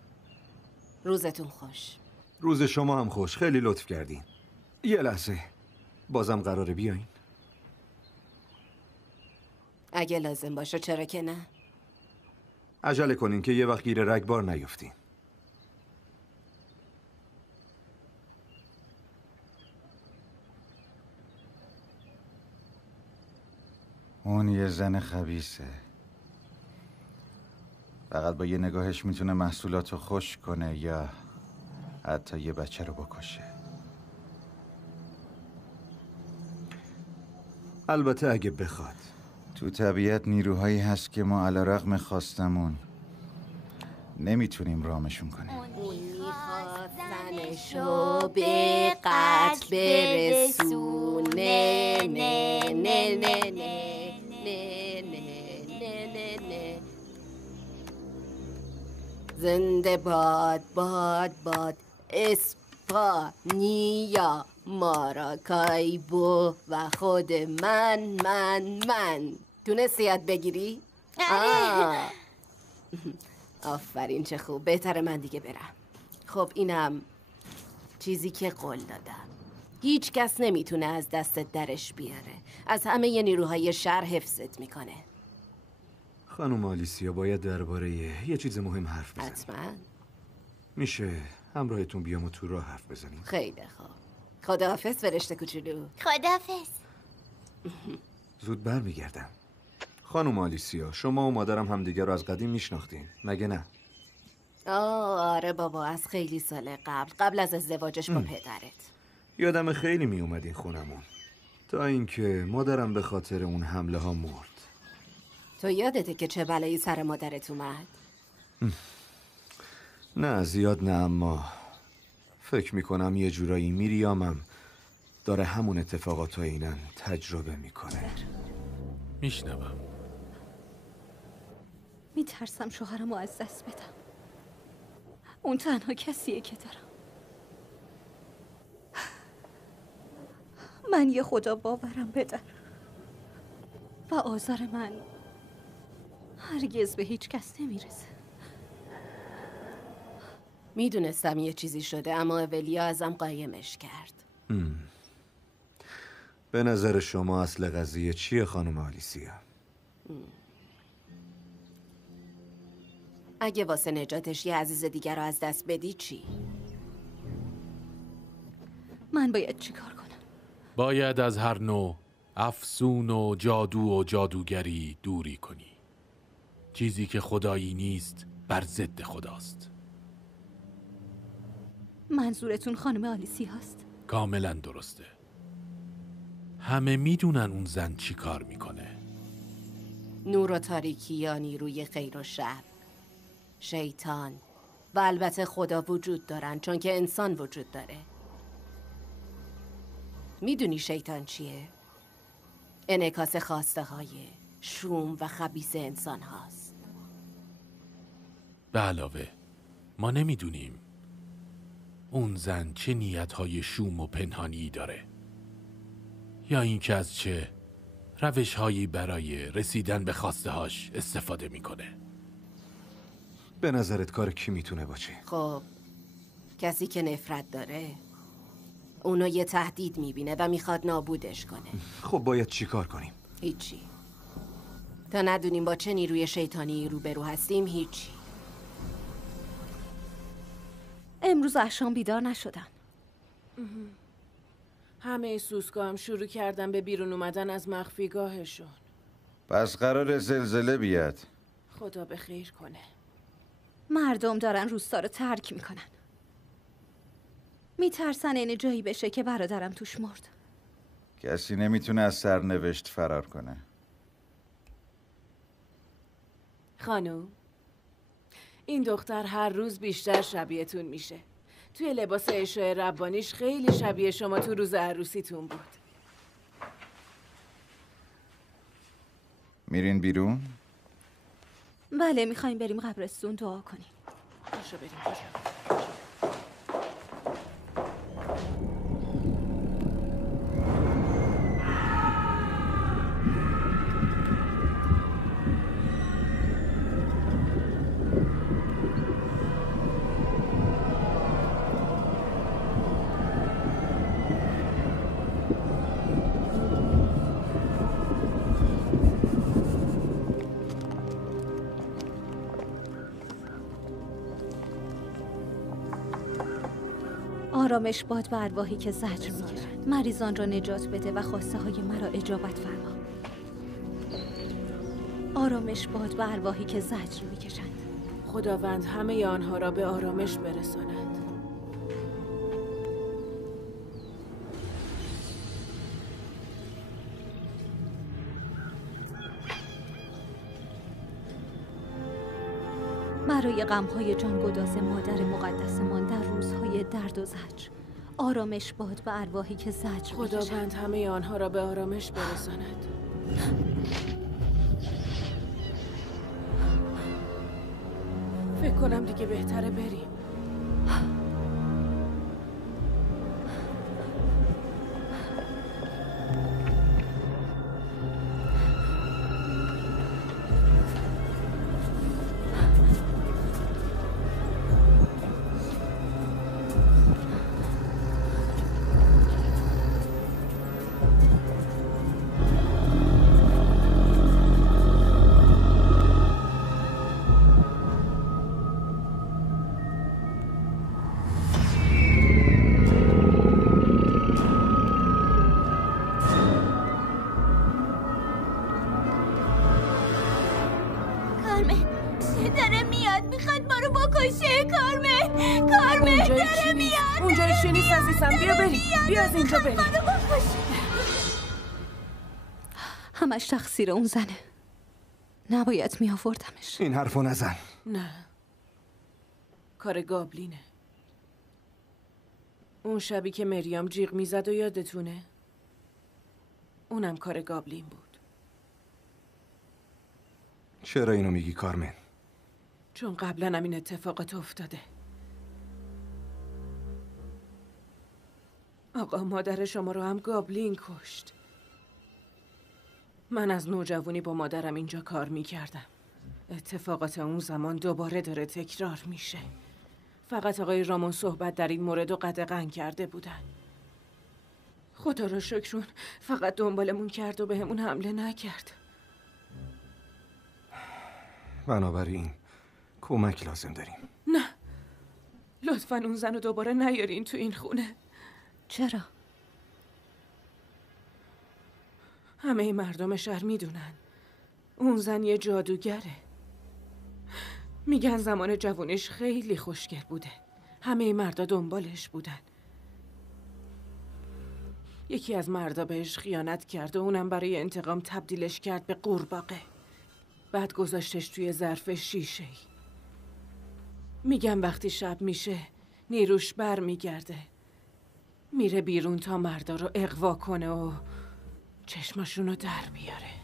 روزتون خوش. روز شما هم خوش. خیلی لطف کردین. یه لحظه، بازم قراره بیاین؟ اگه لازم باشه چرا که نه؟ عجله کنین که یه وقت گیر رگبار نیفتین. اون یه زن خبیثه. فقط با یه نگاهش میتونه محصولاتو خوش کنه یا حتی یه بچه رو بکشه. البته اگه بخواد. تو طبیعت نیروهایی هست که ما علیرغم خواستمون نمیتونیم رامشون کنیم. اون میخواد زنشو به قتل برسونه. نه نه نه نه نه نه نه نه نه. زنده باد باد باد اسپانیا، ماراکایبو و خود من. تونستی یاد بگیری؟ آفرین، چه خوب. بهتره من دیگه برم. خب اینم چیزی که قول دادم. هیچ کس نمیتونه از دستت درش بیاره. از همه نیروهای شهر حفظت میکنه. خانم آلیسیا، باید درباره یه چیز مهم حرف بزنیم. حتما. میشه همراهتون بیام و تو راه حرف بزنیم؟ خیلی خوب. خداحافظ فرشته کوچولو. خداحافظ. زود برمیگردم. خانم آلیسیا، شما و مادرم همدیگه رو از قدیم میشناختین، مگه نه؟ آره بابا، از خیلی سال قبل از ازدواجش با پدرت. یادم خیلی میومد این خونمون، تا اینکه مادرم به خاطر اون حمله ها مرد. تو یادته که چه بلایی سر مادرت اومد؟ نه زیاد نه، اما فکر میکنم یه جورایی میریامم داره همون اتفاقات اینن تجربه میکنه. میشنوم. میترسم شوهرم رو از دست بدم. اون تنها کسیه که دارم. من یه خدا باورم بدن و آزار من هرگز به هیچ کس نمیرسه. میدونستم یه چیزی شده، اما اولیا ازم قایمش کرد. به نظر شما اصل قضیه چیه خانم آلیسیا؟ اگه واسه نجاتش یه عزیز دیگر رو از دست بدی چی؟ من باید چیکار کنم؟ باید از هر نوع افسون و جادو و جادوگری دوری کنی. چیزی که خدایی نیست بر ضد خداست. منظورتون خانم آلیسیا هست؟ کاملا درسته. همه میدونن اون زن چی کار میکنه. نور و تاریکی یا نیروی خیر و شر، شیطان و البته خدا وجود دارن، چون که انسان وجود داره. میدونی شیطان چیه؟ انعکاس خواسته های شوم و خبیث انسان هاست. به علاوه ما نمیدونیم اون زن چه نیت‌های شوم و پنهانی داره، یا اینکه از چه روش‌هایی برای رسیدن به خواسته‌هاش استفاده میکنه. به نظرت کار کی میتونه باشه؟ خب کسی که نفرت داره، اونو یه تهدید میبینه و میخواد نابودش کنه. خب باید چی کار کنیم؟ هیچی. تا ندونیم با چه نیروی شیطانی روبرو هستیم هیچی. امروز عشان بیدار نشدن. همه سوسکا هم شروع کردن به بیرون اومدن از مخفیگاهشون. پس قرار زلزله بیاد. خدا به خیر کنه. مردم دارن روستا رو ترک میکنن. میترسن این جایی بشه که برادرم توش مرد. کسی نمیتونه از سرنوشت فرار کنه. خانوم، این دختر هر روز بیشتر شبیهتون میشه. توی لباس عشای ربانیش خیلی شبیه شما تو روز عروسیتون بود. میرین بیرون؟ بله، میخوایم بریم قبرستون دعا کنیم. باشو بریم. آرامش باد به ارواحی که زجر میکشند. مریضان را نجات بده و خواسته های مرا اجابت فرما. آرامش باد به ارواحی که زجر میکشند. خداوند همه آنها را به آرامش برساند. برای غمهای جانگداز مادر مقدسمان در روزهای درد و زجر، آرامش باد به ارواحی که زجر میکشند. خداوند همه آنها را به آرامش برساند. فکر کنم دیگه بهتره بریم. همش تقصیر اون زنه. نباید می آوردمش. این حرفو نزن. نه، کار گابلینه. اون شبی که مریام جیغ میزد و یادتونه؟ اونم کار گابلین بود. چرا اینو میگی کارمن؟ چون قبلا هم این اتفاقات افتاده. آقا مادر شما رو هم گابلین کشت. من از نوجوانی با مادرم اینجا کار میکردم. اتفاقات اون زمان دوباره داره تکرار میشه. فقط آقای رامون صحبت در این مورد رو قدغن کرده بودن. خدا رو شکرون فقط دنبالمون کرد و بهمون حمله نکرد. بنابراین کمک لازم داریم. نه، لطفاً اون زن رو دوباره نیارین تو این خونه. چرا؟ همه مردم شهر میدونن اون زن یه جادوگره. میگن زمان جوونش خیلی خوشگل بوده. همه مردا دنبالش بودن. یکی از مردا بهش خیانت کرد و اونم برای انتقام تبدیلش کرد به قورباغه. بعد گذاشتش توی ظرف شیشه‌ای. میگن وقتی شب میشه نیروش بر میگرده. میره بیرون تا مردا رو اغوا کنه و چشماشونو در بیاره.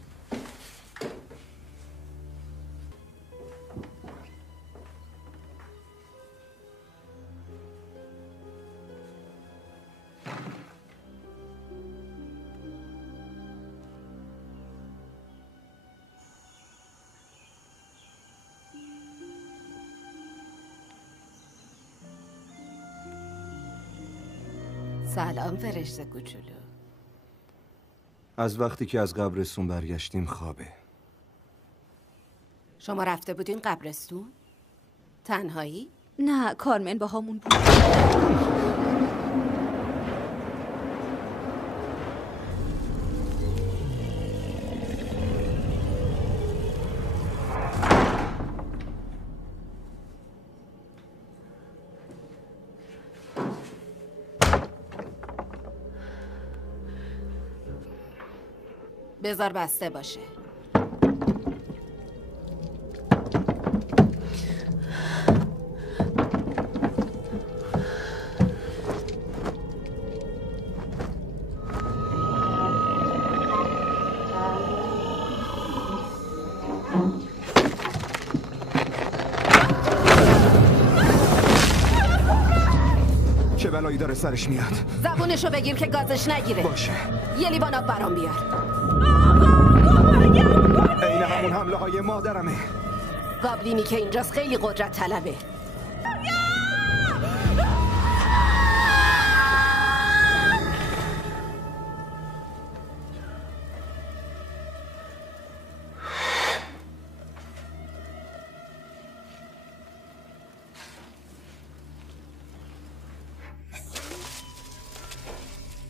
سلام فرشته کوچولو. از وقتی که از قبرستون برگشتیم خوابه. شما رفته بودین قبرستون؟ تنهایی؟ نه، کارمن با همون بود. بذار بسته باشه. چه بلایی داره سرش میاد؟ زبونشو بگیر که گازش نگیره. باشه. یه لیوان آب برام بیار. این همون حمله های مادرمه. گابلینی که اینجاست خیلی قدرت طلبه.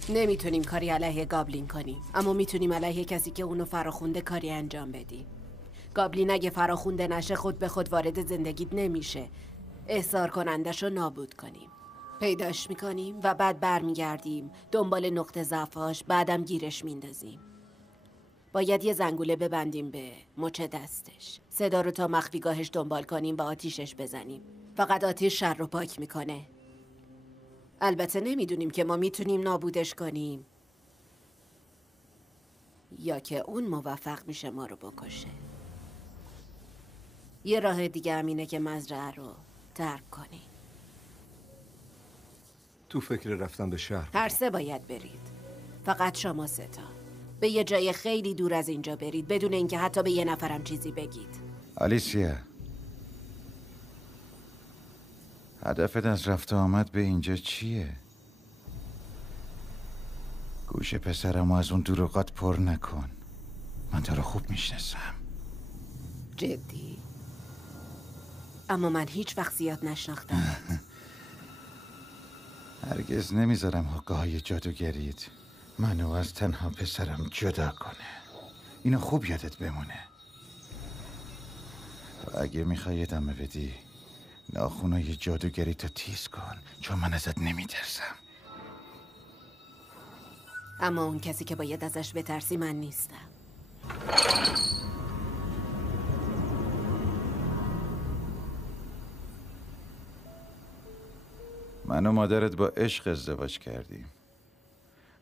نمیتونیم کاری علیه گابلین کنیم، اما میتونیم علیه کسی که اونو فراخونده کاری انجام بدیم. گابلین اگه فراخونده نشه خود به خود وارد زندگیت نمیشه. احضار کنندش رو نابود کنیم. پیداش میکنیم و بعد برمیگردیم دنبال نقطه ضعفاش، بعدم گیرش میندازیم. باید یه زنگوله ببندیم به مچ دستش. صدا رو تا مخفیگاهش دنبال کنیم و آتیشش بزنیم. فقط آتیش شر رو پاک میکنه. البته نمیدونیم که ما میتونیم نابودش کنیم یا که اون موفق میشه ما رو بکشه. یه راه دیگه هم اینه که مزرعه رو ترک کنی. تو فکر رفتن به شهر؟ هر سه باید برید. فقط شما سه تا. به یه جای خیلی دور از اینجا برید بدون اینکه حتی به یه نفرم چیزی بگید. آلیسیا، هدفت از رفت آمد به اینجا چیه؟ گوش پسرمو از اون دروغات پر نکن. من تو رو خوب میشناسم. جدی؟ اما من هیچ وقت زیاد نشناختم. هرگز نمیذارم حقه‌های جادوگریت منو از تنها پسرم جدا کنه. اینو خوب یادت بمونه. اگه میخوای ادامه بدی ناخونای جادوگری تو تیز کن، چون من ازت نمیترسم. اما اون کسی که باید ازش بترسی من نیستم. من و مادرت با عشق ازدواج کردیم،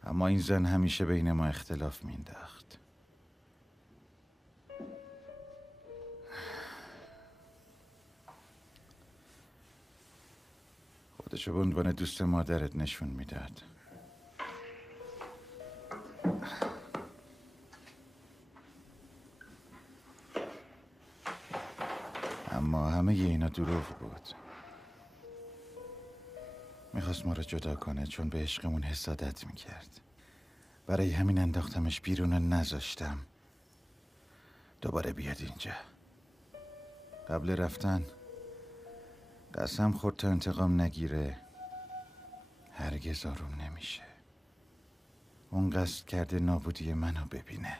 اما این زن همیشه بین ما اختلاف مینداخت. خودشو به عنوان دوست مادرت نشون میداد. اما همه اینا دروغ بود. میخواست ما رو جدا کنه چون به عشقمون حسادت میکرد. برای همین انداختمش بیرون و نذاشتم دوباره بیاد اینجا. قبل رفتن قسم خورد تا انتقام نگیره هرگز آروم نمیشه. اون قصد کرده نابودی منو ببینه.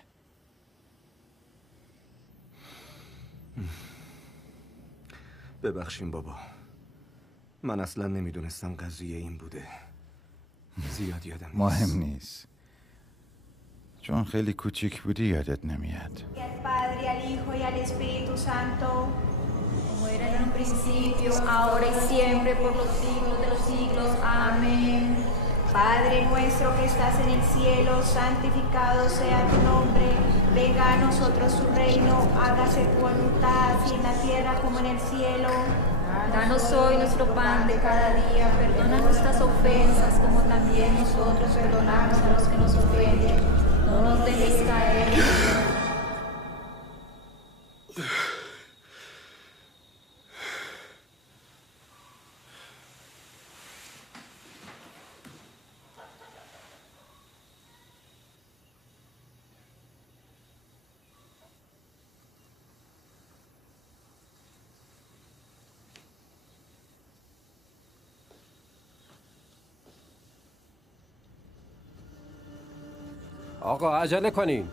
ببخشیم بابا، من اصلا نمیدونستم قضیه این بوده. زیاد یادم نیست. مهم نیست، چون خیلی کوچیک بودی یادت نمیاد. Padre nuestro que estás en el cielo, santificado sea tu nombre. Venga a nosotros su reino, hágase tu voluntad, así en la tierra como en el cielo. Danos hoy nuestro pan de cada día, perdona nuestras ofensas como también nosotros perdonamos a los que nos ofenden. No nos dejes caer. آقا عجله کنین.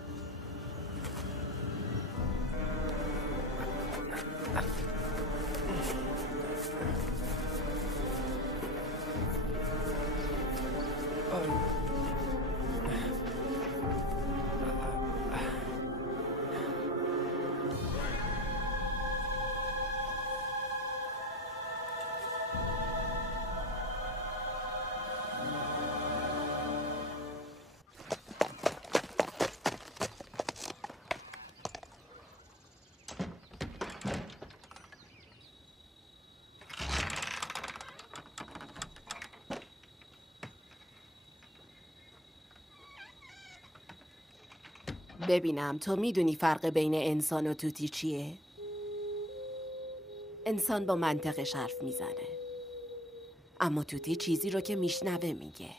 ببینم تو میدونی فرق بین انسان و توتی چیه؟ انسان با منطقش حرف میزنه، اما توتی چیزی رو که میشنوه میگه.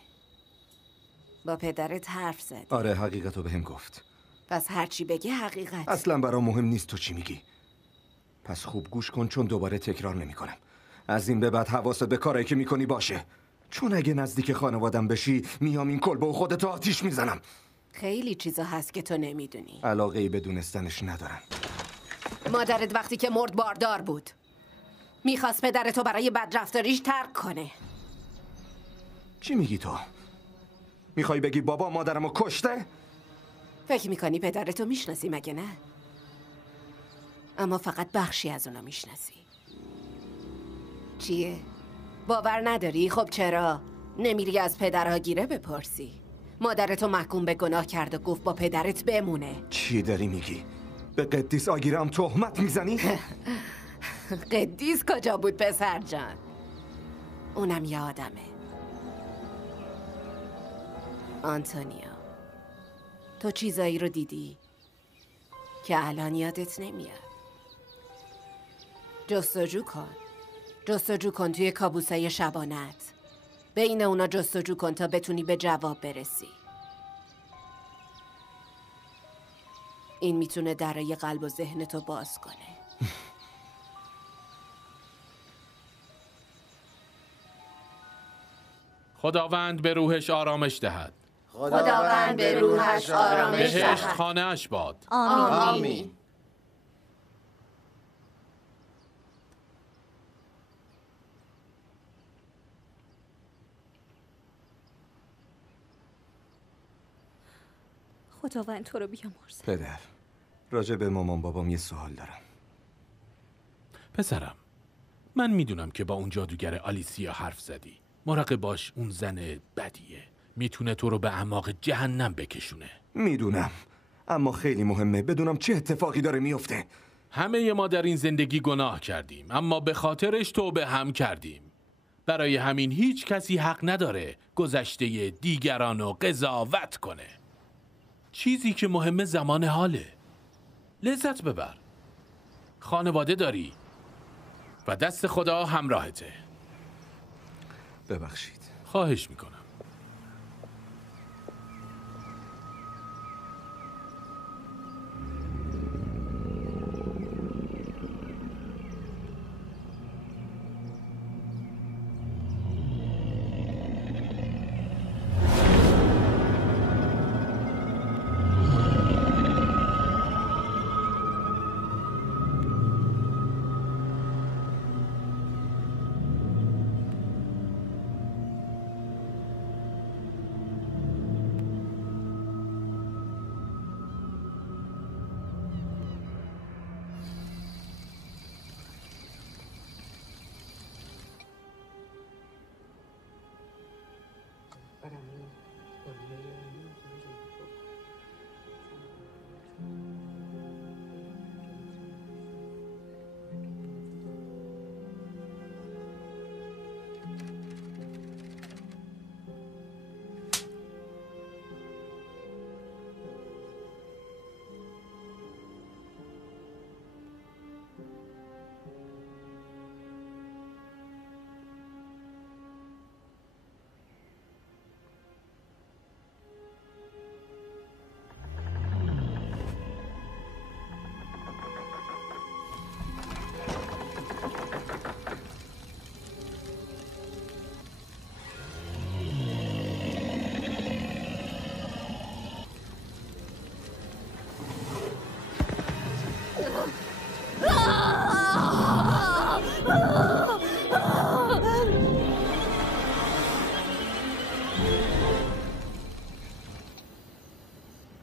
با پدرت حرف زد. آره حقیقتو بهم گفت. پس هرچی بگه حقیقت. اصلا برام مهم نیست تو چی میگی. پس خوب گوش کن چون دوباره تکرار نمیکنم. از این به بعد حواست به کارایی که میکنی باشه، چون اگه نزدیک خانوادم بشی میام این کلبه و خودتو آتیش میزنم. خیلی چیزا هست که تو نمیدونی. علاقه ای به دونستنش ندارم. مادرت وقتی که مرد باردار بود، میخواست پدرتو برای بدرفتاریش ترک کنه. چی میگی تو؟ میخوای بگی بابا مادرمو کشته؟ فکر میکنی پدرتو میشناسی مگه نه؟ اما فقط بخشی از اونا میشناسی. چیه؟ باور نداری؟ خب چرا؟ نمیری از پدرها گیره بپرسی؟ مادرتو محکوم به گناه کرد و گفت با پدرت بمونه. چی داری میگی؟ به قدیس آگیرم تهمت میزنی؟ قدیس کجا بود پسر جان؟ اونم یه آدمه. آنتونیو، تو چیزایی رو دیدی که الان یادت نمیاد. جستجو کن توی کابوسای شبانت. بین اونا جستجو کن تا بتونی به جواب برسی. این میتونه درای قلب و ذهنتو باز کنه. خداوند به روحش آرامش دهد. خداوند به روحش آرامش دهد. بهشت خانه اش باد. آمین. خداوند تو رو بیامرزه. پدر، راجع به مامان بابام یه سوال دارم. پسرم، من میدونم که با اون جادوگر آلیسیا حرف زدی. مراقب باش، اون زن بدیه. میتونه تو رو به اعماق جهنم بکشونه. میدونم، اما خیلی مهمه بدونم چه اتفاقی داره میفته. همه ما در این زندگی گناه کردیم، اما به خاطرش توبه هم کردیم. برای همین هیچ کسی حق نداره گذشته دیگران رو قضاوت کنه. چیزی که مهمه زمان حاله. لذت ببر. خانواده داری و دست خدا همراهته. ببخشید. خواهش میکنم.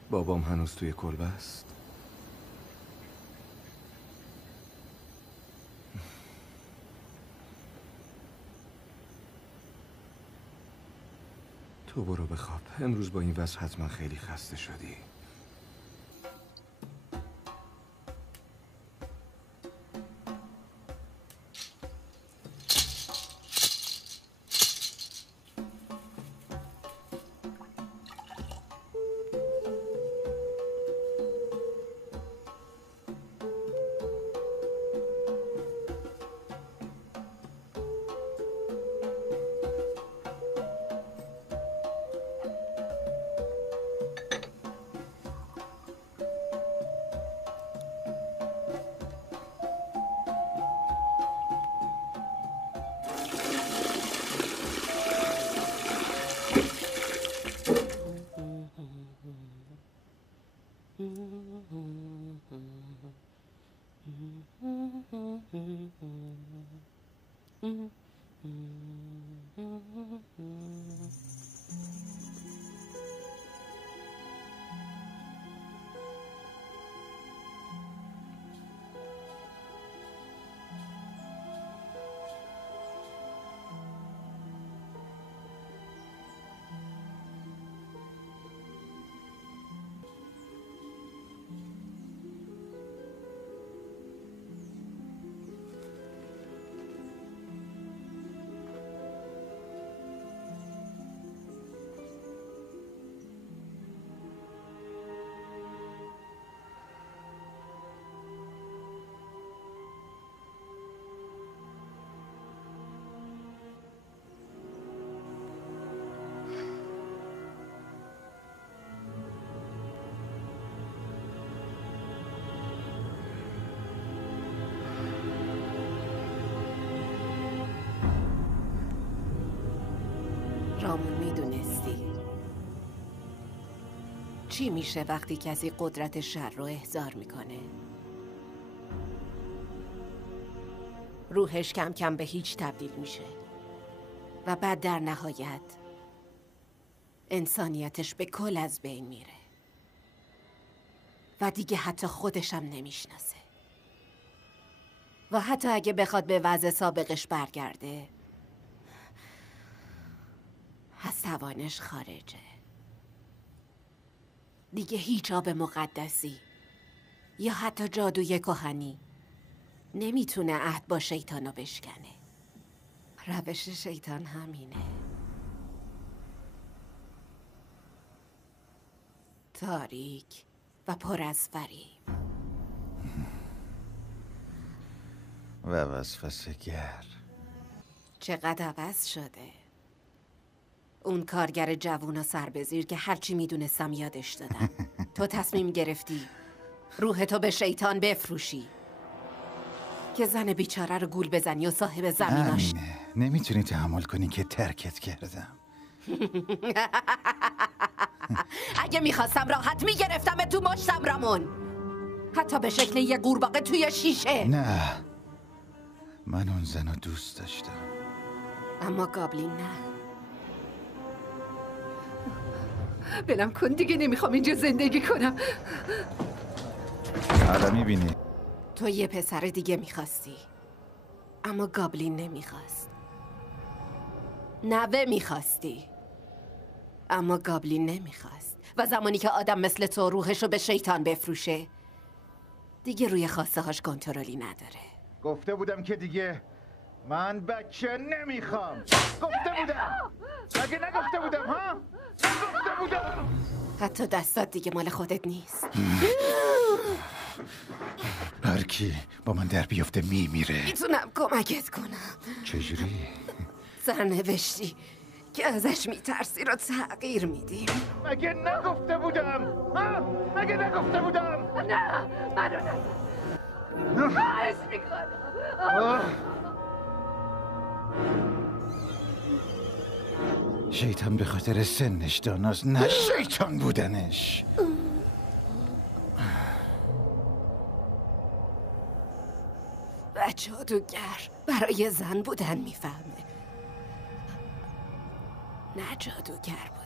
بابام هنوز توی کلبه است. تو برو بخواب. امروز با این وضع حتما خیلی خسته شدی. رامون میدونستی چی میشه وقتی کسی قدرت شر رو احضار میکنه؟ روحش کم کم به هیچ تبدیل میشه و بعد در نهایت انسانیتش به کل از بین میره و دیگه حتی خودشم نمیشناسه و حتی اگه بخواد به وضع سابقش برگرده از توانش خارجه. دیگه هیچ آب مقدسی یا حتی جادوی کهنی نمیتونه عهد با شیطانو بشکنه. روش شیطان همینه. تاریک و پر از فریب و وسوسه‌گر. چقدر عوض شده. اون کارگر جوون و سر به زیر که هرچی میدونستم یادش دادم. تو تصمیم گرفتی روحتو به شیطان بفروشی که زن بیچاره رو گول بزنی و صاحب زمیناش. نمیتونی تحمل کنی که ترکت کردم. اگه میخواستم راحت میگرفتم تو مشتم رامون، حتی به شکل یه قورباغه توی شیشه. نه، من اون زن رو دوست داشتم. اما گابلین نه. بلم کن دیگه، نمیخوام اینجا زندگی کنم. حالا میبینی تو یه پسر دیگه میخواستی اما گابلین نمیخواست. نوه میخواستی اما گابلین نمیخواست. و زمانی که آدم مثل تو روحشو به شیطان بفروشه دیگه روی خواسته هاش کنترلی نداره. گفته بودم که دیگه من بچه نمیخوام. گفته بودم. اگه نگفته بودم ها؟ نگفته بودم. حتی دستات دیگه مال خودت نیست. هر کی با من در بیفته میمیره. میتونم کمکت کنم. چجوری؟ سرنوشتی که ازش میترسی رو تغییر میدیم. مگه نگفته بودم؟ ها؟ مگه نگفته بودم؟ نه، منو نزن. خواهش میکنم. شیطان به خاطر سنش داناست، نه شیطان بودنش. و جادوگر برای زن بودن میفهمه، نه جادوگر بودن.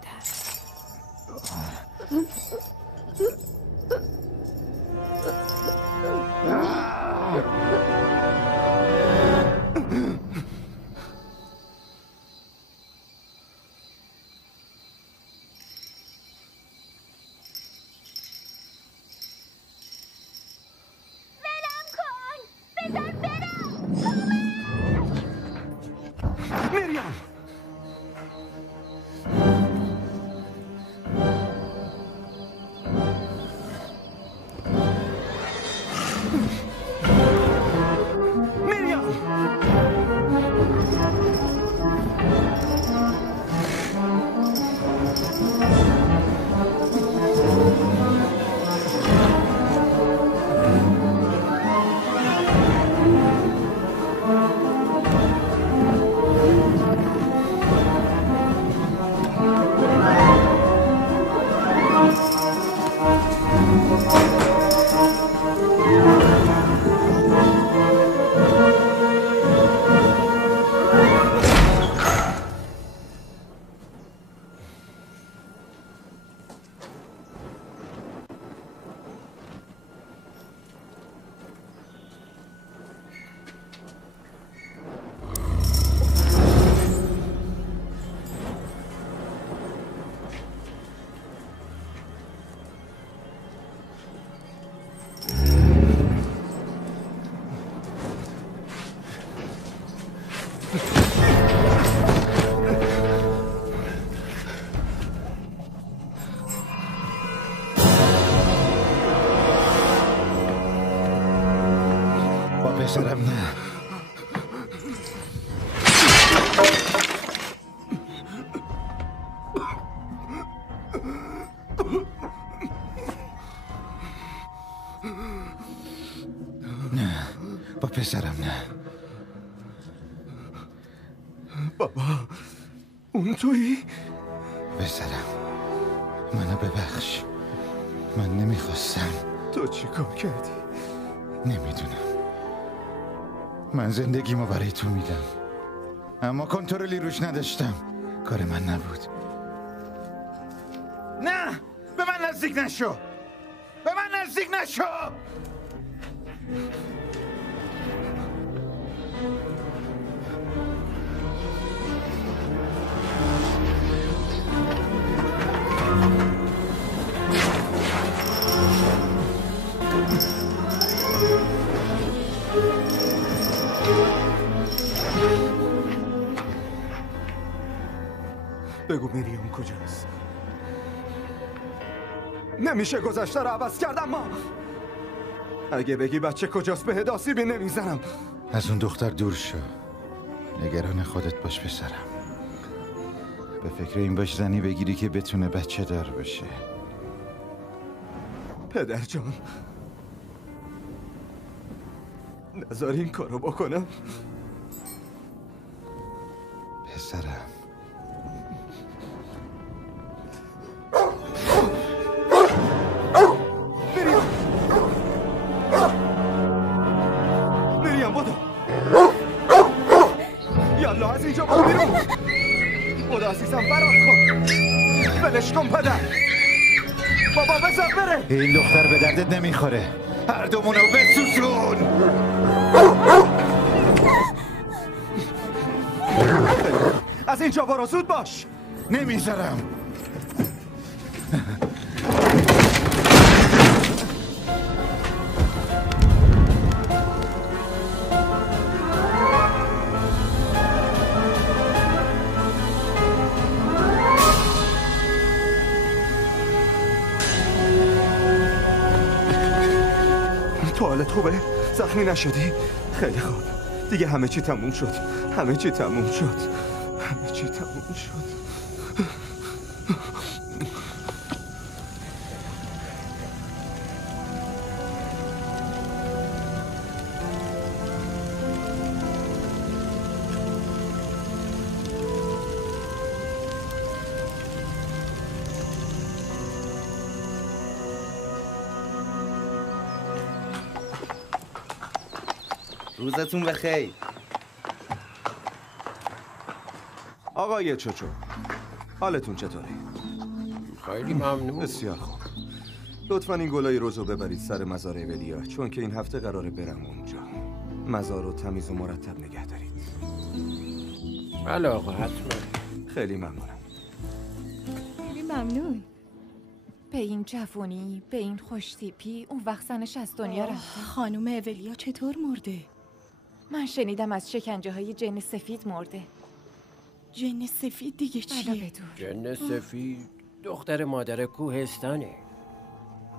پسرم نه. نه با پسرم نه. بابا اون تویی؟ پسرم منو ببخش، من نمیخواستم. تو چی کار کردی؟ نمیدونم. من زندگیمو برای تو میدم، اما کنترلی روش نداشتم. کار من نبود. نه، به من نزدیک نشو، به من نزدیک نشو. بگو مریم کجاست؟ نمیشه گذشته رو عوض کردم. ما اگه بگی بچه کجاست بهت آسیبی نمیزنم. از اون دختر دور شو، نگران خودت باش پسرم. به فکر این باش زنی بگیری که بتونه بچه دار بشه. پدر جان نذار این کارو بکنم. پسرم مریم بودو، یالله از اینجا برو بیرون. بودو عزیزم فرار کن، ولش کن پدر. بابا بذار بره. این دختر به دردت نمیخوره، هر دومونو بسوزون. از اینجا برو، زود باش. نمیذارم. تو حالت خوبه؟ زخمی نشدی؟ خیلی خوب. دیگه همه چی تموم شد. همه چی تموم شد. همه چی تموم شد. روزتون بخیر. آقای چوچو، حالتون چطوره؟ خیلی ممنون. بسیار خوب. لطفاً این گلای روزو ببرید سر مزار اولیا، چون که این هفته قراره برم اونجا. مزار رو تمیز و مرتب نگه دارید. بله آقا، حتما. خیلی ممنونم. خیلی ممنون. به این جوونی، به این خوشتیپی، اون وقت زنش از دنیا رفت. خانم اولیا چطور مرده؟ من شنیدم از شکنجه های جن سفید مرده. جن سفید دیگه چیه؟ جن سفید دختر مادر کوهستانه.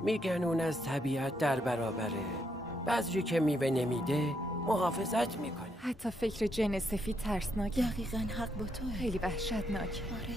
میگن اون از طبیعت در برابره. بذری که میوه نمیده محافظت میکنه. حتی فکر جن سفید ترسناکه. دقیقاً حق با تو. خیلی وحشتناک. آره.